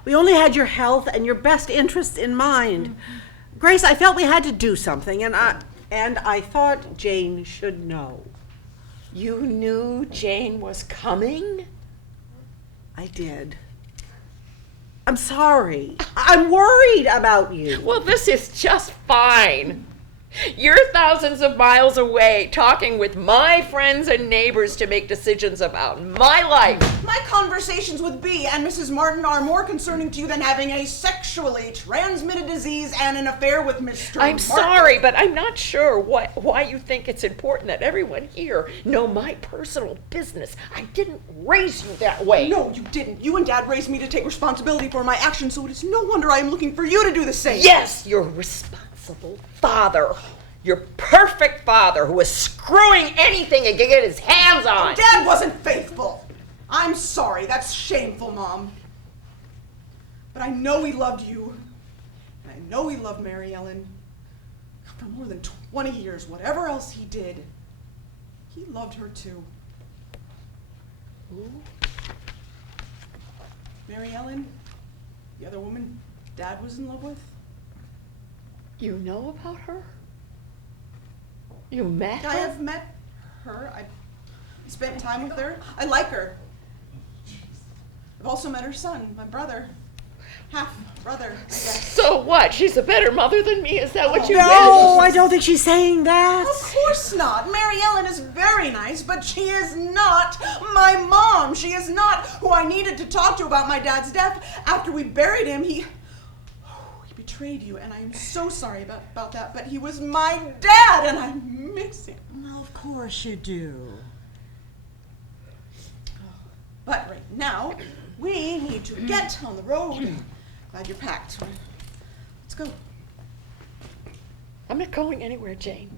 only had your health and your best interests in mind. Grace, I felt we had to do something, and I thought Jane should know. You knew Jane was coming? I did. I'm sorry. I'm worried about you. Well, this is just fine. You're thousands of miles away talking with my friends and neighbors to make decisions about my life. My conversations with B and Mrs. Martin are more concerning to you than having a sexually transmitted disease and an affair with Mr. I'm Martin. sorry, but I'm not sure why you think it's important that everyone here know my personal business. I didn't raise you that way. No, you didn't. You and Dad raised me to take responsibility for my actions, so it is no wonder I am looking for you to do the same. Yes, you're responsible father. Your perfect father who was screwing anything he could get his hands on. Dad wasn't faithful. I'm sorry. That's shameful, Mom. But I know he loved you. And I know he loved Mary Ellen. For more than 20 years, whatever else he did, he loved her too. Who? Mary Ellen, the other woman Dad was in love with. You know about her? You met her? I have met her. I spent time with her. I like her. I've also met her son, my brother. half brother, I guess. So what? She's a better mother than me? Is that what you No, I don't think she's saying that. Of course not. Mary Ellen is very nice, but she is not my mom. She is not who I needed to talk to about my dad's death. After we buried him, he betrayed you, and I am so sorry about that, but he was my dad, and I miss him. Well, of course you do. But right now, we need to get on the road. Glad you're packed. Let's go. I'm not going anywhere, Jane.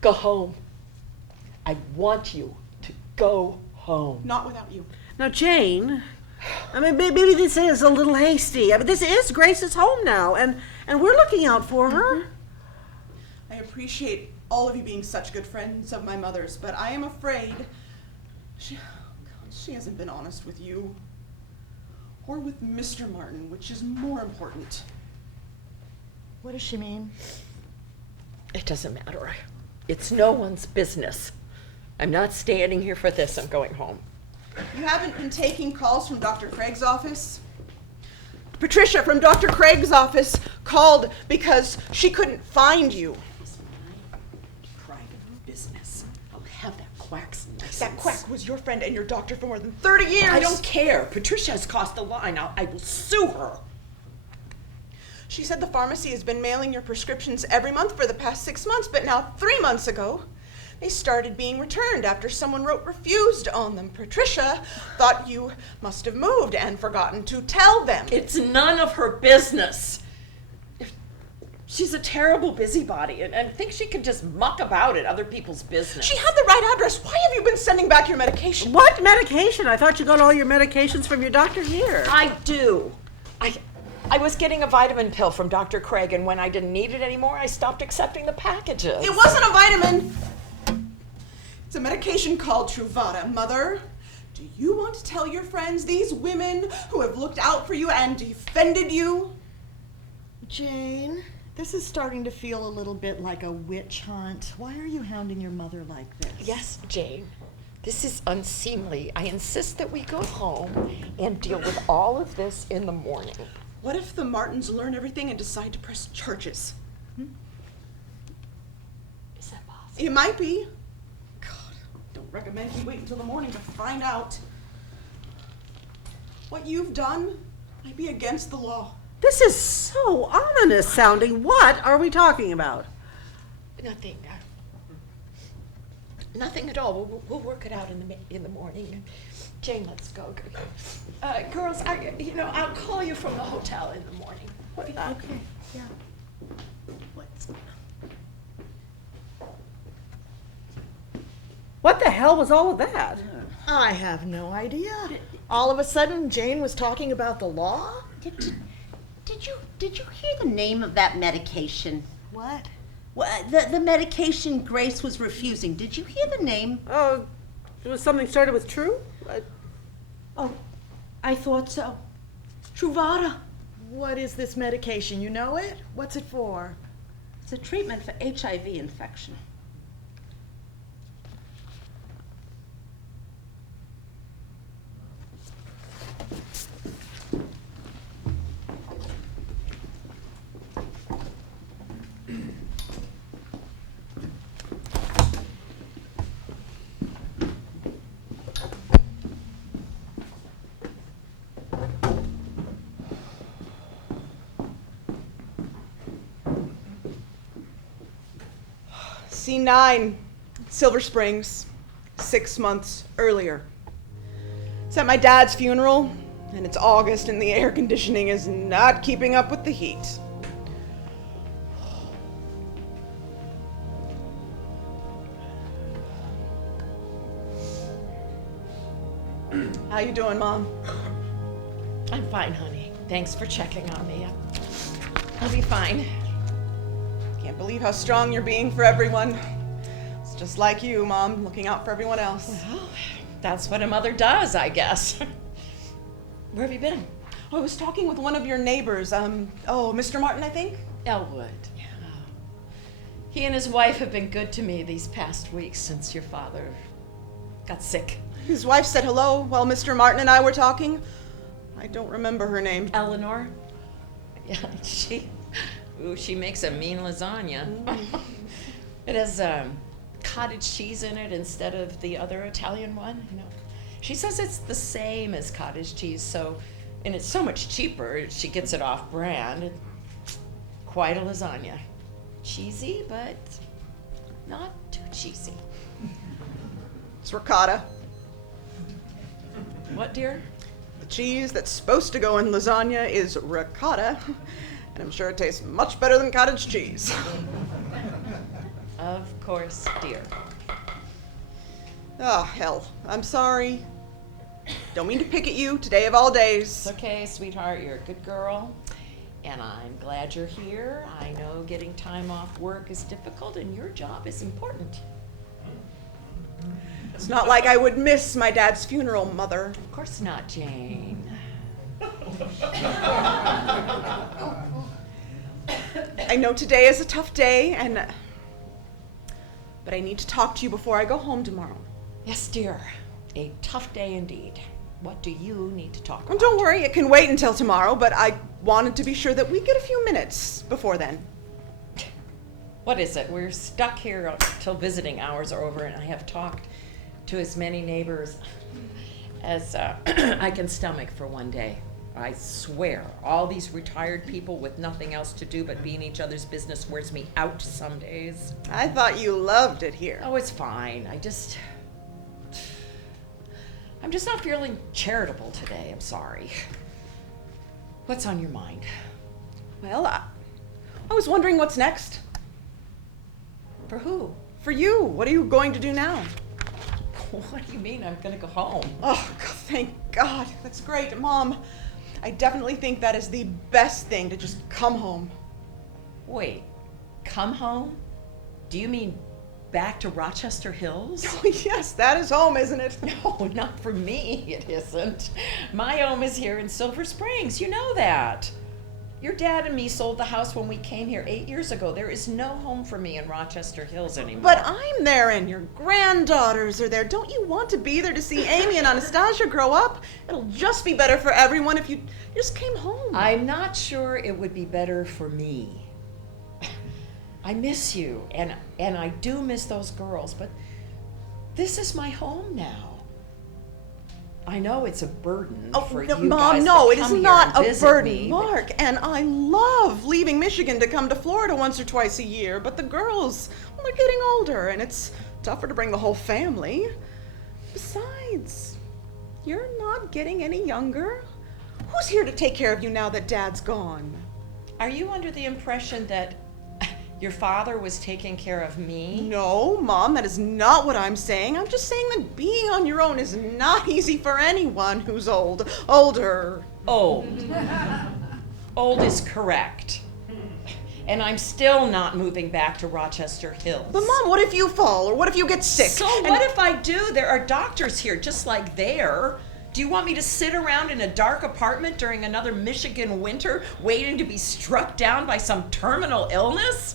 Go home. I want you to go home. Not without you. Now, Jane, I mean, maybe this is a little hasty. I mean, this is Grace's home now, and we're looking out for her. I appreciate all of you being such good friends of my mother's, but I am afraid she hasn't been honest with you. Or with Mr. Martin, which is more important. What does she mean? It doesn't matter. It's no one's business. I'm not standing here for this. I'm going home. You haven't been taking calls from Dr. Craig's office? Patricia from Dr. Craig's office called because she couldn't find you. It's my private business. I'll have that quack's license. That quack was your friend and your doctor for more than 30 years. I don't care. Patricia has crossed the line. I will sue her. She said the pharmacy has been mailing your prescriptions every month for the past 6 months, but now 3 months ago, they started being returned after someone wrote refused on them. Patricia thought you must have moved and forgotten to tell them. It's none of her business. She's a terrible busybody and thinks she can just muck about at other people's business. She had the right address. Why have you been sending back your medication? What medication? I thought you got all your medications from your doctor here. I do. I was getting a vitamin pill from Dr. Craig, and when I didn't need it anymore, I stopped accepting the packages. It wasn't a vitamin. It's a medication called Truvada. Mother, do you want to tell your friends, these women who have looked out for you and defended you? Jane, this is starting to feel a little bit like a witch hunt. Why are you hounding your mother like this? Yes, Jane. This is unseemly. I insist that we go home and deal with all of this in the morning. What if the Martins learn everything and decide to press charges? Is that possible? It might be. God, don't recommend you wait until the morning to find out. What you've done might be against the law. This is so ominous sounding. What are we talking about? Nothing. Nothing at all. We'll work it out in the morning. Jane, let's go. Girls, I'll call you from the hotel in the morning. Okay, yeah. What's What the hell was all of that? I have no idea. All of a sudden, Jane was talking about the law? Did you hear the name of that medication? What? Well, the medication Grace was refusing. Did you hear the name? Oh, it was something started with True? Oh, I thought so. Truvada. What is this medication? You know it? What's it for? It's a treatment for HIV infection. C9, Silver Springs, 6 months earlier. It's at my dad's funeral, and it's August, and the air conditioning is not keeping up with the heat. How you doing, Mom? I'm fine, honey. Thanks for checking on me. I'll be fine. Can't believe how strong you're being for everyone. It's just like you, Mom, looking out for everyone else. Well, that's what a mother does, I guess. Where have you been? I was talking with one of your neighbors, Mr. Martin, I think? Elwood. Yeah. He and his wife have been good to me these past weeks since your father got sick. His wife said hello while Mr. Martin and I were talking. I don't remember her name. Eleanor? Yeah, she makes a mean lasagna. It has cottage cheese in it instead of the other Italian one, you know. She says it's the same as cottage cheese, and it's so much cheaper. She gets it off brand. Quite a lasagna. Cheesy, but not too cheesy. It's ricotta. What, dear? The cheese that's supposed to go in lasagna is ricotta, and I'm sure it tastes much better than cottage cheese. Of course, dear. Oh, hell. I'm sorry. Don't mean to pick at you today of all days. It's okay, sweetheart. You're a good girl. And I'm glad you're here. I know getting time off work is difficult, and your job is important. It's not like I would miss my dad's funeral, Mother. Of course not, Jane. I know today is a tough day, but I need to talk to you before I go home tomorrow. Yes, dear. A tough day indeed. What do you need to talk Oh, about? don't worry, it can wait until tomorrow, but I wanted to be sure that we get a few minutes before then. What is it? We're stuck here till visiting hours are over, and I have talked to as many neighbors as I can stomach for one day. I swear, all these retired people with nothing else to do but be in each other's business wears me out some days. I thought you loved it here. Oh, it's fine. I'm just not feeling charitable today. I'm sorry. What's on your mind? Well, I was wondering what's next. For who? For you. What are you going to do now? What do you mean I'm gonna go home? Oh, thank God. That's great, Mom. I definitely think that is the best thing, to just come home. Wait, come home? Do you mean back to Rochester Hills? Oh, yes, that is home, isn't it? No, not for me, it isn't. My home is here in Silver Springs, you know that. Your dad and me sold the house when we came here 8 years ago. There is no home for me in Rochester Hills anymore. But I'm there and your granddaughters are there. Don't you want to be there to see Amy and Anastasia grow up? It'll just be better for everyone if you just came home. I'm not sure it would be better for me. I miss you, and I do miss those girls, but this is my home now. I know it's a burden for you Mom, guys no, to it is come here not and a visit burden, me. Mark. And I love leaving Michigan to come to Florida once or twice a year. But the girls, well, they're getting older, and it's tougher to bring the whole family. Besides, you're not getting any younger. Who's here to take care of you now that Dad's gone? Are you under the impression that your father was taking care of me? No, Mom, that is not what I'm saying. I'm just saying that being on your own is not easy for anyone who's older. Old. Old is correct. And I'm still not moving back to Rochester Hills. But Mom, what if you fall, or what if you get sick? So what if I do? There are doctors here, just like there. Do you want me to sit around in a dark apartment during another Michigan winter, waiting to be struck down by some terminal illness?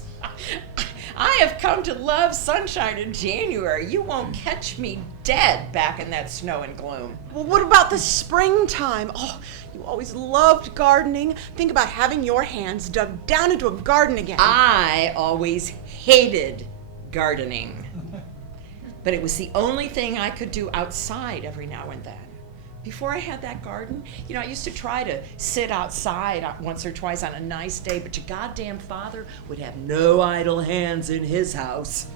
I have come to love sunshine in January. You won't catch me dead back in that snow and gloom. Well, what about the springtime? Oh, you always loved gardening. Think about having your hands dug down into a garden again. I always hated gardening. But it was the only thing I could do outside every now and then. Before I had that garden, you know, I used to try to sit outside once or twice on a nice day, but your goddamn father would have no idle hands in his house.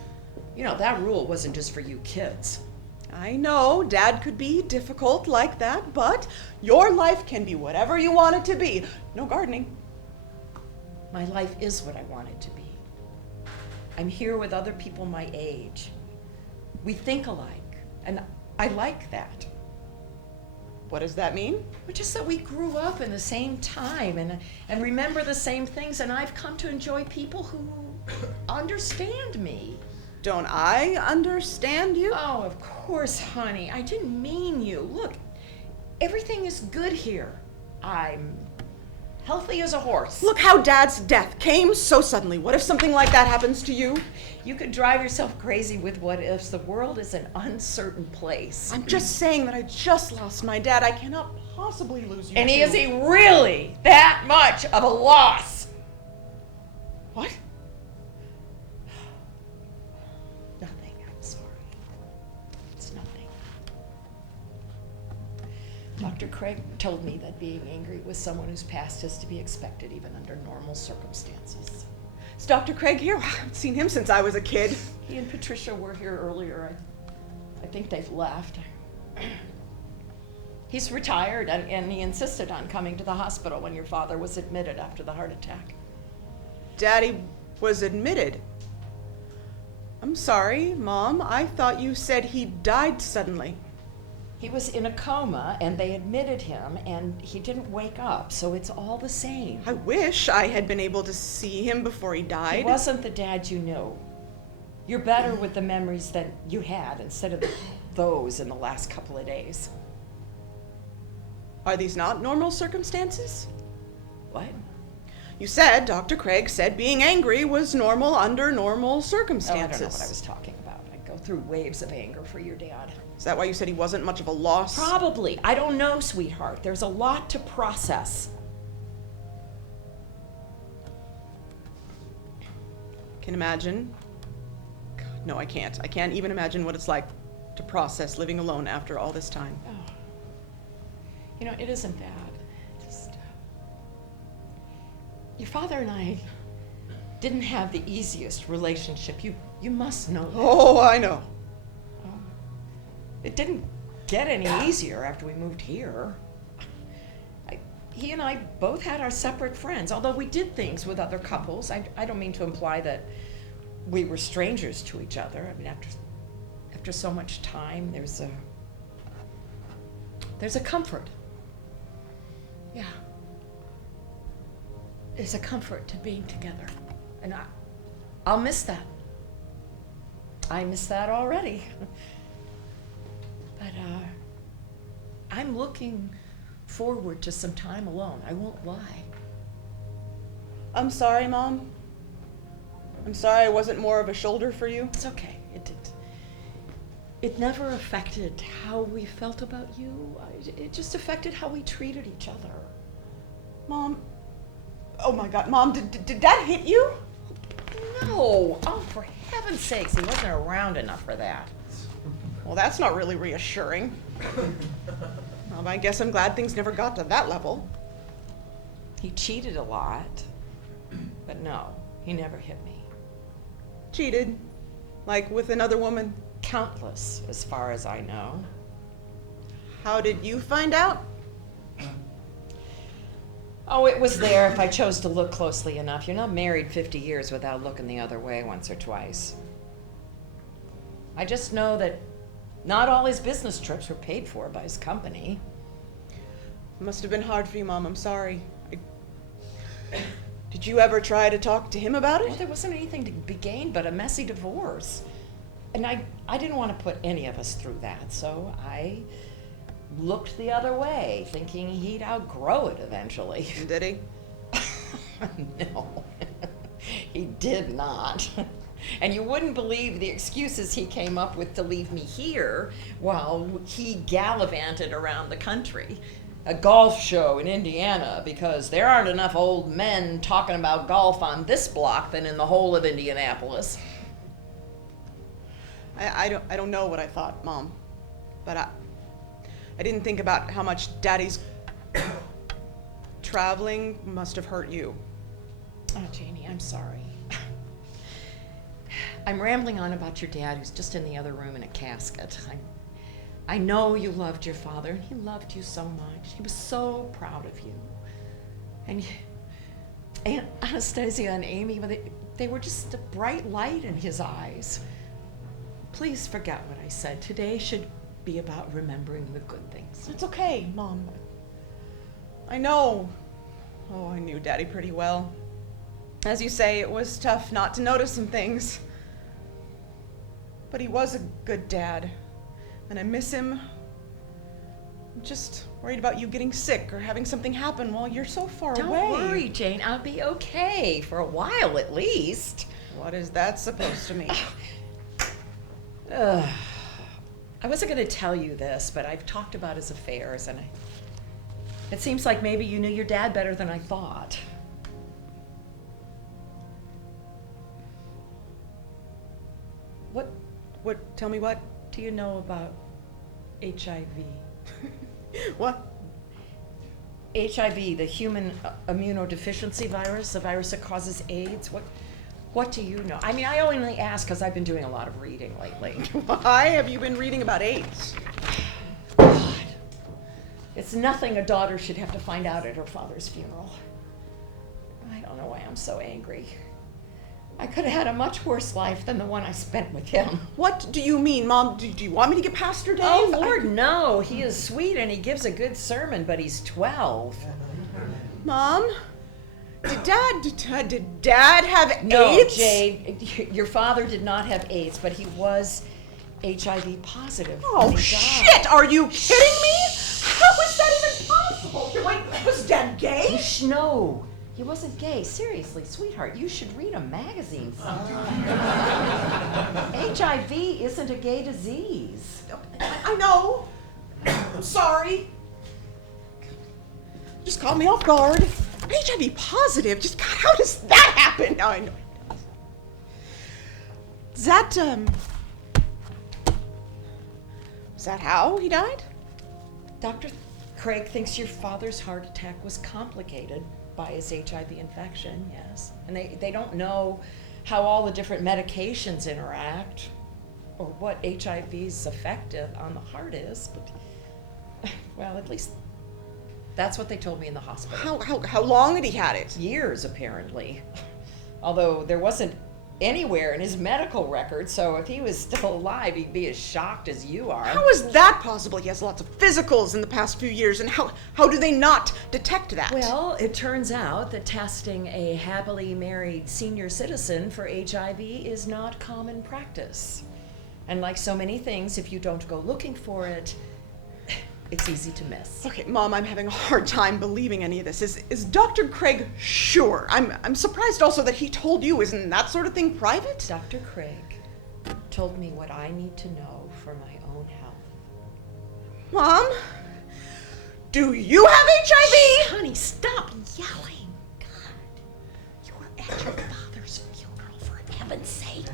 You know, that rule wasn't just for you kids. I know, Dad could be difficult like that, but your life can be whatever you want it to be. No gardening. My life is what I want it to be. I'm here with other people my age. We think alike, and I like that. What does that mean? Well, just that we grew up in the same time and remember the same things, and I've come to enjoy people who understand me. Don't I understand you? Oh, of course, honey. I didn't mean you. Look, everything is good here. I'm healthy as a horse. Look how Dad's death came so suddenly. What if something like that happens to you? You could drive yourself crazy with what ifs. The world is an uncertain place. I'm just saying that I just lost my dad. I cannot possibly lose you. And too. is he really that much of a loss? What? Nothing, I'm sorry. It's nothing. Dr. Craig told me that being angry with someone whose past is to be expected even under normal circumstances. Is Dr. Craig here? I haven't seen him since I was a kid. He and Patricia were here earlier. I think they've left. He's retired, and he insisted on coming to the hospital when your father was admitted after the heart attack. Daddy was admitted. I'm sorry, Mom. I thought you said he died suddenly. He was in a coma, and they admitted him, and he didn't wake up, so it's all the same. I wish I had been able to see him before he died. He wasn't the dad you knew. You're better with the memories that you had instead of those in the last couple of days. Are these not normal circumstances? What? You said, Dr. Craig said being angry was normal under normal Oh, I circumstances. don't know what I was talking about. I go through waves of anger for your dad. Is that why you said he wasn't much of a loss? Probably. I don't know, sweetheart. There's a lot to process. Can imagine. God, no, I can't. I can't even imagine what it's like to process living alone after all this time. Oh. You know, it isn't bad. Just your father and I didn't have the easiest relationship. You must know that. Oh, I know. It didn't get any easier after we moved here. He and I both had our separate friends, although we did things with other couples. I don't mean to imply that we were strangers to each other. I mean, after so much time, there's a comfort. Yeah. There's a comfort to being together. And I'll miss that. I miss that already. But I'm looking forward to some time alone. I won't lie. I'm sorry, Mom. I'm sorry I wasn't more of a shoulder for you. It's okay. It never affected how we felt about you. It just affected how we treated each other. Mom. Oh my God, Mom, did Dad hit you? No. Oh, for heaven's sakes, he wasn't around enough for that. Well, that's not really reassuring. Well, I guess I'm glad things never got to that level. He cheated a lot, but no, he never hit me. Cheated? Like with another woman? Countless, as far as I know. How did you find out? Oh, it was there if I chose to look closely enough. You're not married 50 years without looking the other way once or twice. I just know that not all his business trips were paid for by his company. Must have been hard for you, Mom. I'm sorry. Did you ever try to talk to him about it? Well, there wasn't anything to be gained but a messy divorce. And I didn't want to put any of us through that, so I looked the other way, thinking he'd outgrow it eventually. Did he? No, he did not. And you wouldn't believe the excuses he came up with to leave me here while he gallivanted around the country. A golf show in Indiana, because there aren't enough old men talking about golf on this block than in the whole of Indianapolis. I don't know what I thought, Mom. But I didn't think about how much Daddy's traveling must have hurt you. Oh, Janie, I'm sorry. I'm rambling on about your dad, who's just in the other room in a casket. I know you loved your father, and he loved you so much. He was so proud of you. And Aunt Anastasia and Amy, they were just a bright light in his eyes. Please forget what I said. Today should be about remembering the good things. It's okay, Mom. I know. Oh, I knew Daddy pretty well. As you say, it was tough not to notice some things. But he was a good dad, and I miss him. I'm just worried about you getting sick or having something happen while you're so far away. Don't worry, Jane. I'll be okay for a while at least. What is that supposed to mean? I wasn't going to tell you this, but I've talked about his affairs, and It seems like maybe you knew your dad better than I thought. Tell me, what do you know about HIV? What? HIV, the human immunodeficiency virus, the virus that causes AIDS. What do you know? I mean, I only ask because I've been doing a lot of reading lately. Why have you been reading about AIDS? God. It's nothing a daughter should have to find out at her father's funeral. I don't know why I'm so angry. I could have had a much worse life than the one I spent with him. What do you mean, Mom? Do you want me to get Pastor Dave? Oh, Lord, no. He is sweet and he gives a good sermon, but he's 12. Mom? Did Dad have No, AIDS? Jade, your father did not have AIDS, but he was HIV positive. Oh, when he shit! died. Are you kidding me? How is that even possible? Wait, was Dad gay? Shh, no. He wasn't gay. Seriously, sweetheart, you should read a magazine sometime. HIV isn't a gay disease. I know. I'm sorry. Just caught me off guard. HIV positive? Just, God, how does that happen? Now I know. Is that how he died? Dr. Craig thinks your father's heart attack was complicated by his HIV infection, yes. And they don't know how all the different medications interact or what HIV's effective on the heart is, but, well, at least that's what they told me in the hospital. How long had he had it? Years, apparently. Although there wasn't anywhere in his medical record, so if he was still alive, he'd be as shocked as you are. How is that possible? He has lots of physicals in the past few years, and how do they not detect that? Well, it turns out that testing a happily married senior citizen for HIV is not common practice. And like so many things, if you don't go looking for it, it's easy to miss. Okay, Mom, I'm having a hard time believing any of this. Is Dr. Craig sure? I'm surprised also that he told you. Isn't that sort of thing private? Dr. Craig told me what I need to know for my own health. Mom, do you have HIV? Honey, stop yelling. God, you were at your father's funeral, for heaven's sake.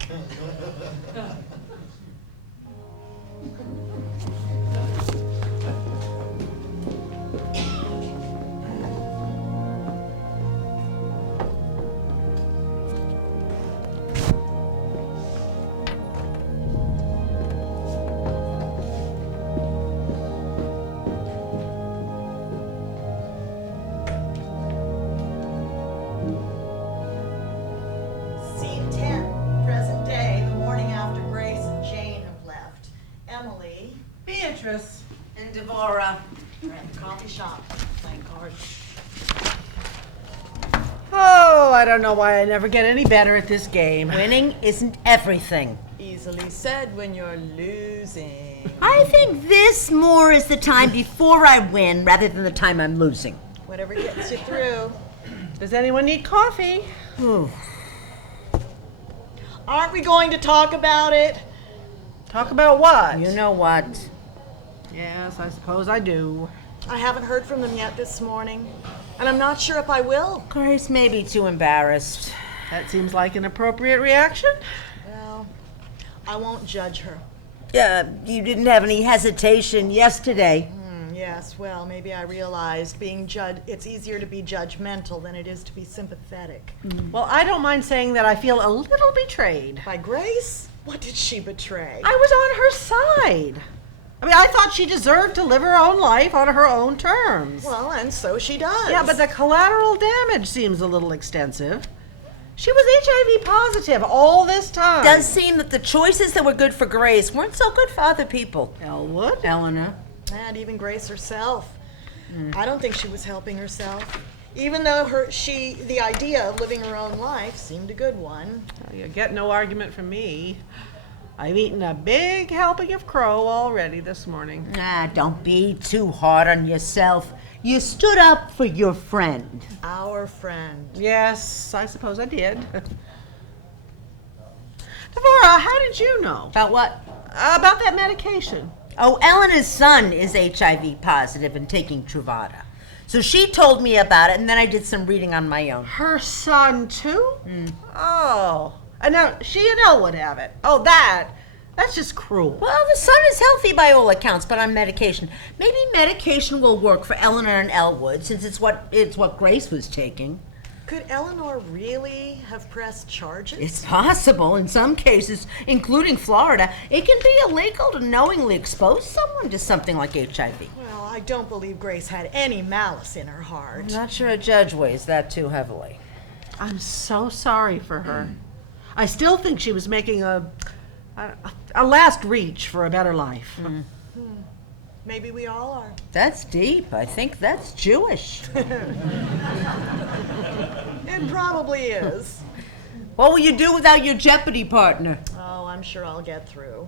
Scene 10, present day, the morning after Grace and Jane have left. Emily Beatrice. and Devorah are at the coffee shop playing cards. Oh, I don't know why I never get any better at this game. Winning isn't everything. Easily said when you're losing. I think this more is the time before I win rather than the time I'm losing. Whatever gets you through. Does anyone need coffee? Ooh. Aren't we going to talk about it? Talk about what? You know what? Yes, I suppose I do. I haven't heard from them yet this morning, and I'm not sure if I will. Grace may be too embarrassed. That seems like an appropriate reaction. Well, I won't judge her. You didn't have any hesitation yesterday. Yes, well, maybe I realized it's easier to be judgmental than it is to be sympathetic. Well, I don't mind saying that I feel a little betrayed. By Grace? What did she betray? I was on her side. I mean, I thought she deserved to live her own life on her own terms. Well, and so she does. Yeah, but the collateral damage seems a little extensive. She was HIV positive all this time. Does seem that the choices that were good for Grace weren't so good for other people. Elwood? Eleanor. And even Grace herself. I don't think she was helping herself. Even though the idea of living her own life seemed a good one. You get no argument from me. I've eaten a big helping of crow already this morning. Don't be too hard on yourself. You stood up for your friend. Our friend. Yes, I suppose I did. Devorah, how did you know? About what? About that medication. Oh, Eleanor's son is HIV positive and taking Truvada. So she told me about it, and then I did some reading on my own. Her son, too? Oh. And now she and Elwood have it. Oh, that's just cruel. Well, the son is healthy by all accounts, but on medication. Maybe medication will work for Eleanor and Elwood, since it's what Grace was taking. Could Eleanor really have pressed charges? It's possible. In some cases, including Florida, it can be illegal to knowingly expose someone to something like HIV. Well, I don't believe Grace had any malice in her I'm heart. not sure a judge weighs that too heavily. I'm so sorry for her. I still think she was making a last reach for a better life. Maybe we all are. That's deep. I think that's Jewish. It probably is. What will you do without your Jeopardy partner? Oh, I'm sure I'll get through.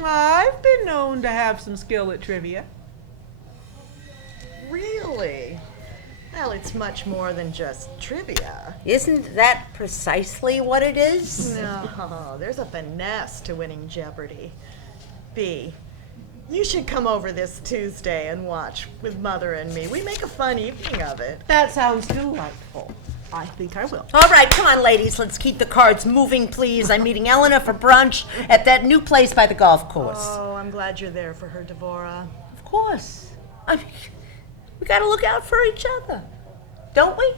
I've been known to have some skill at trivia. Really? Well, it's much more than just trivia. Isn't that precisely what it is? No, there's a finesse to winning Jeopardy. B, you should come over this Tuesday and watch with Mother and me. We make a fun evening of it. That sounds delightful. I think I will. All right, come on, ladies. Let's keep the cards moving, please. I'm meeting Eleanor for brunch at that new place by the golf course. Oh, I'm glad you're there for her, Devorah. Of course. I mean, we gotta look out for each other, don't we?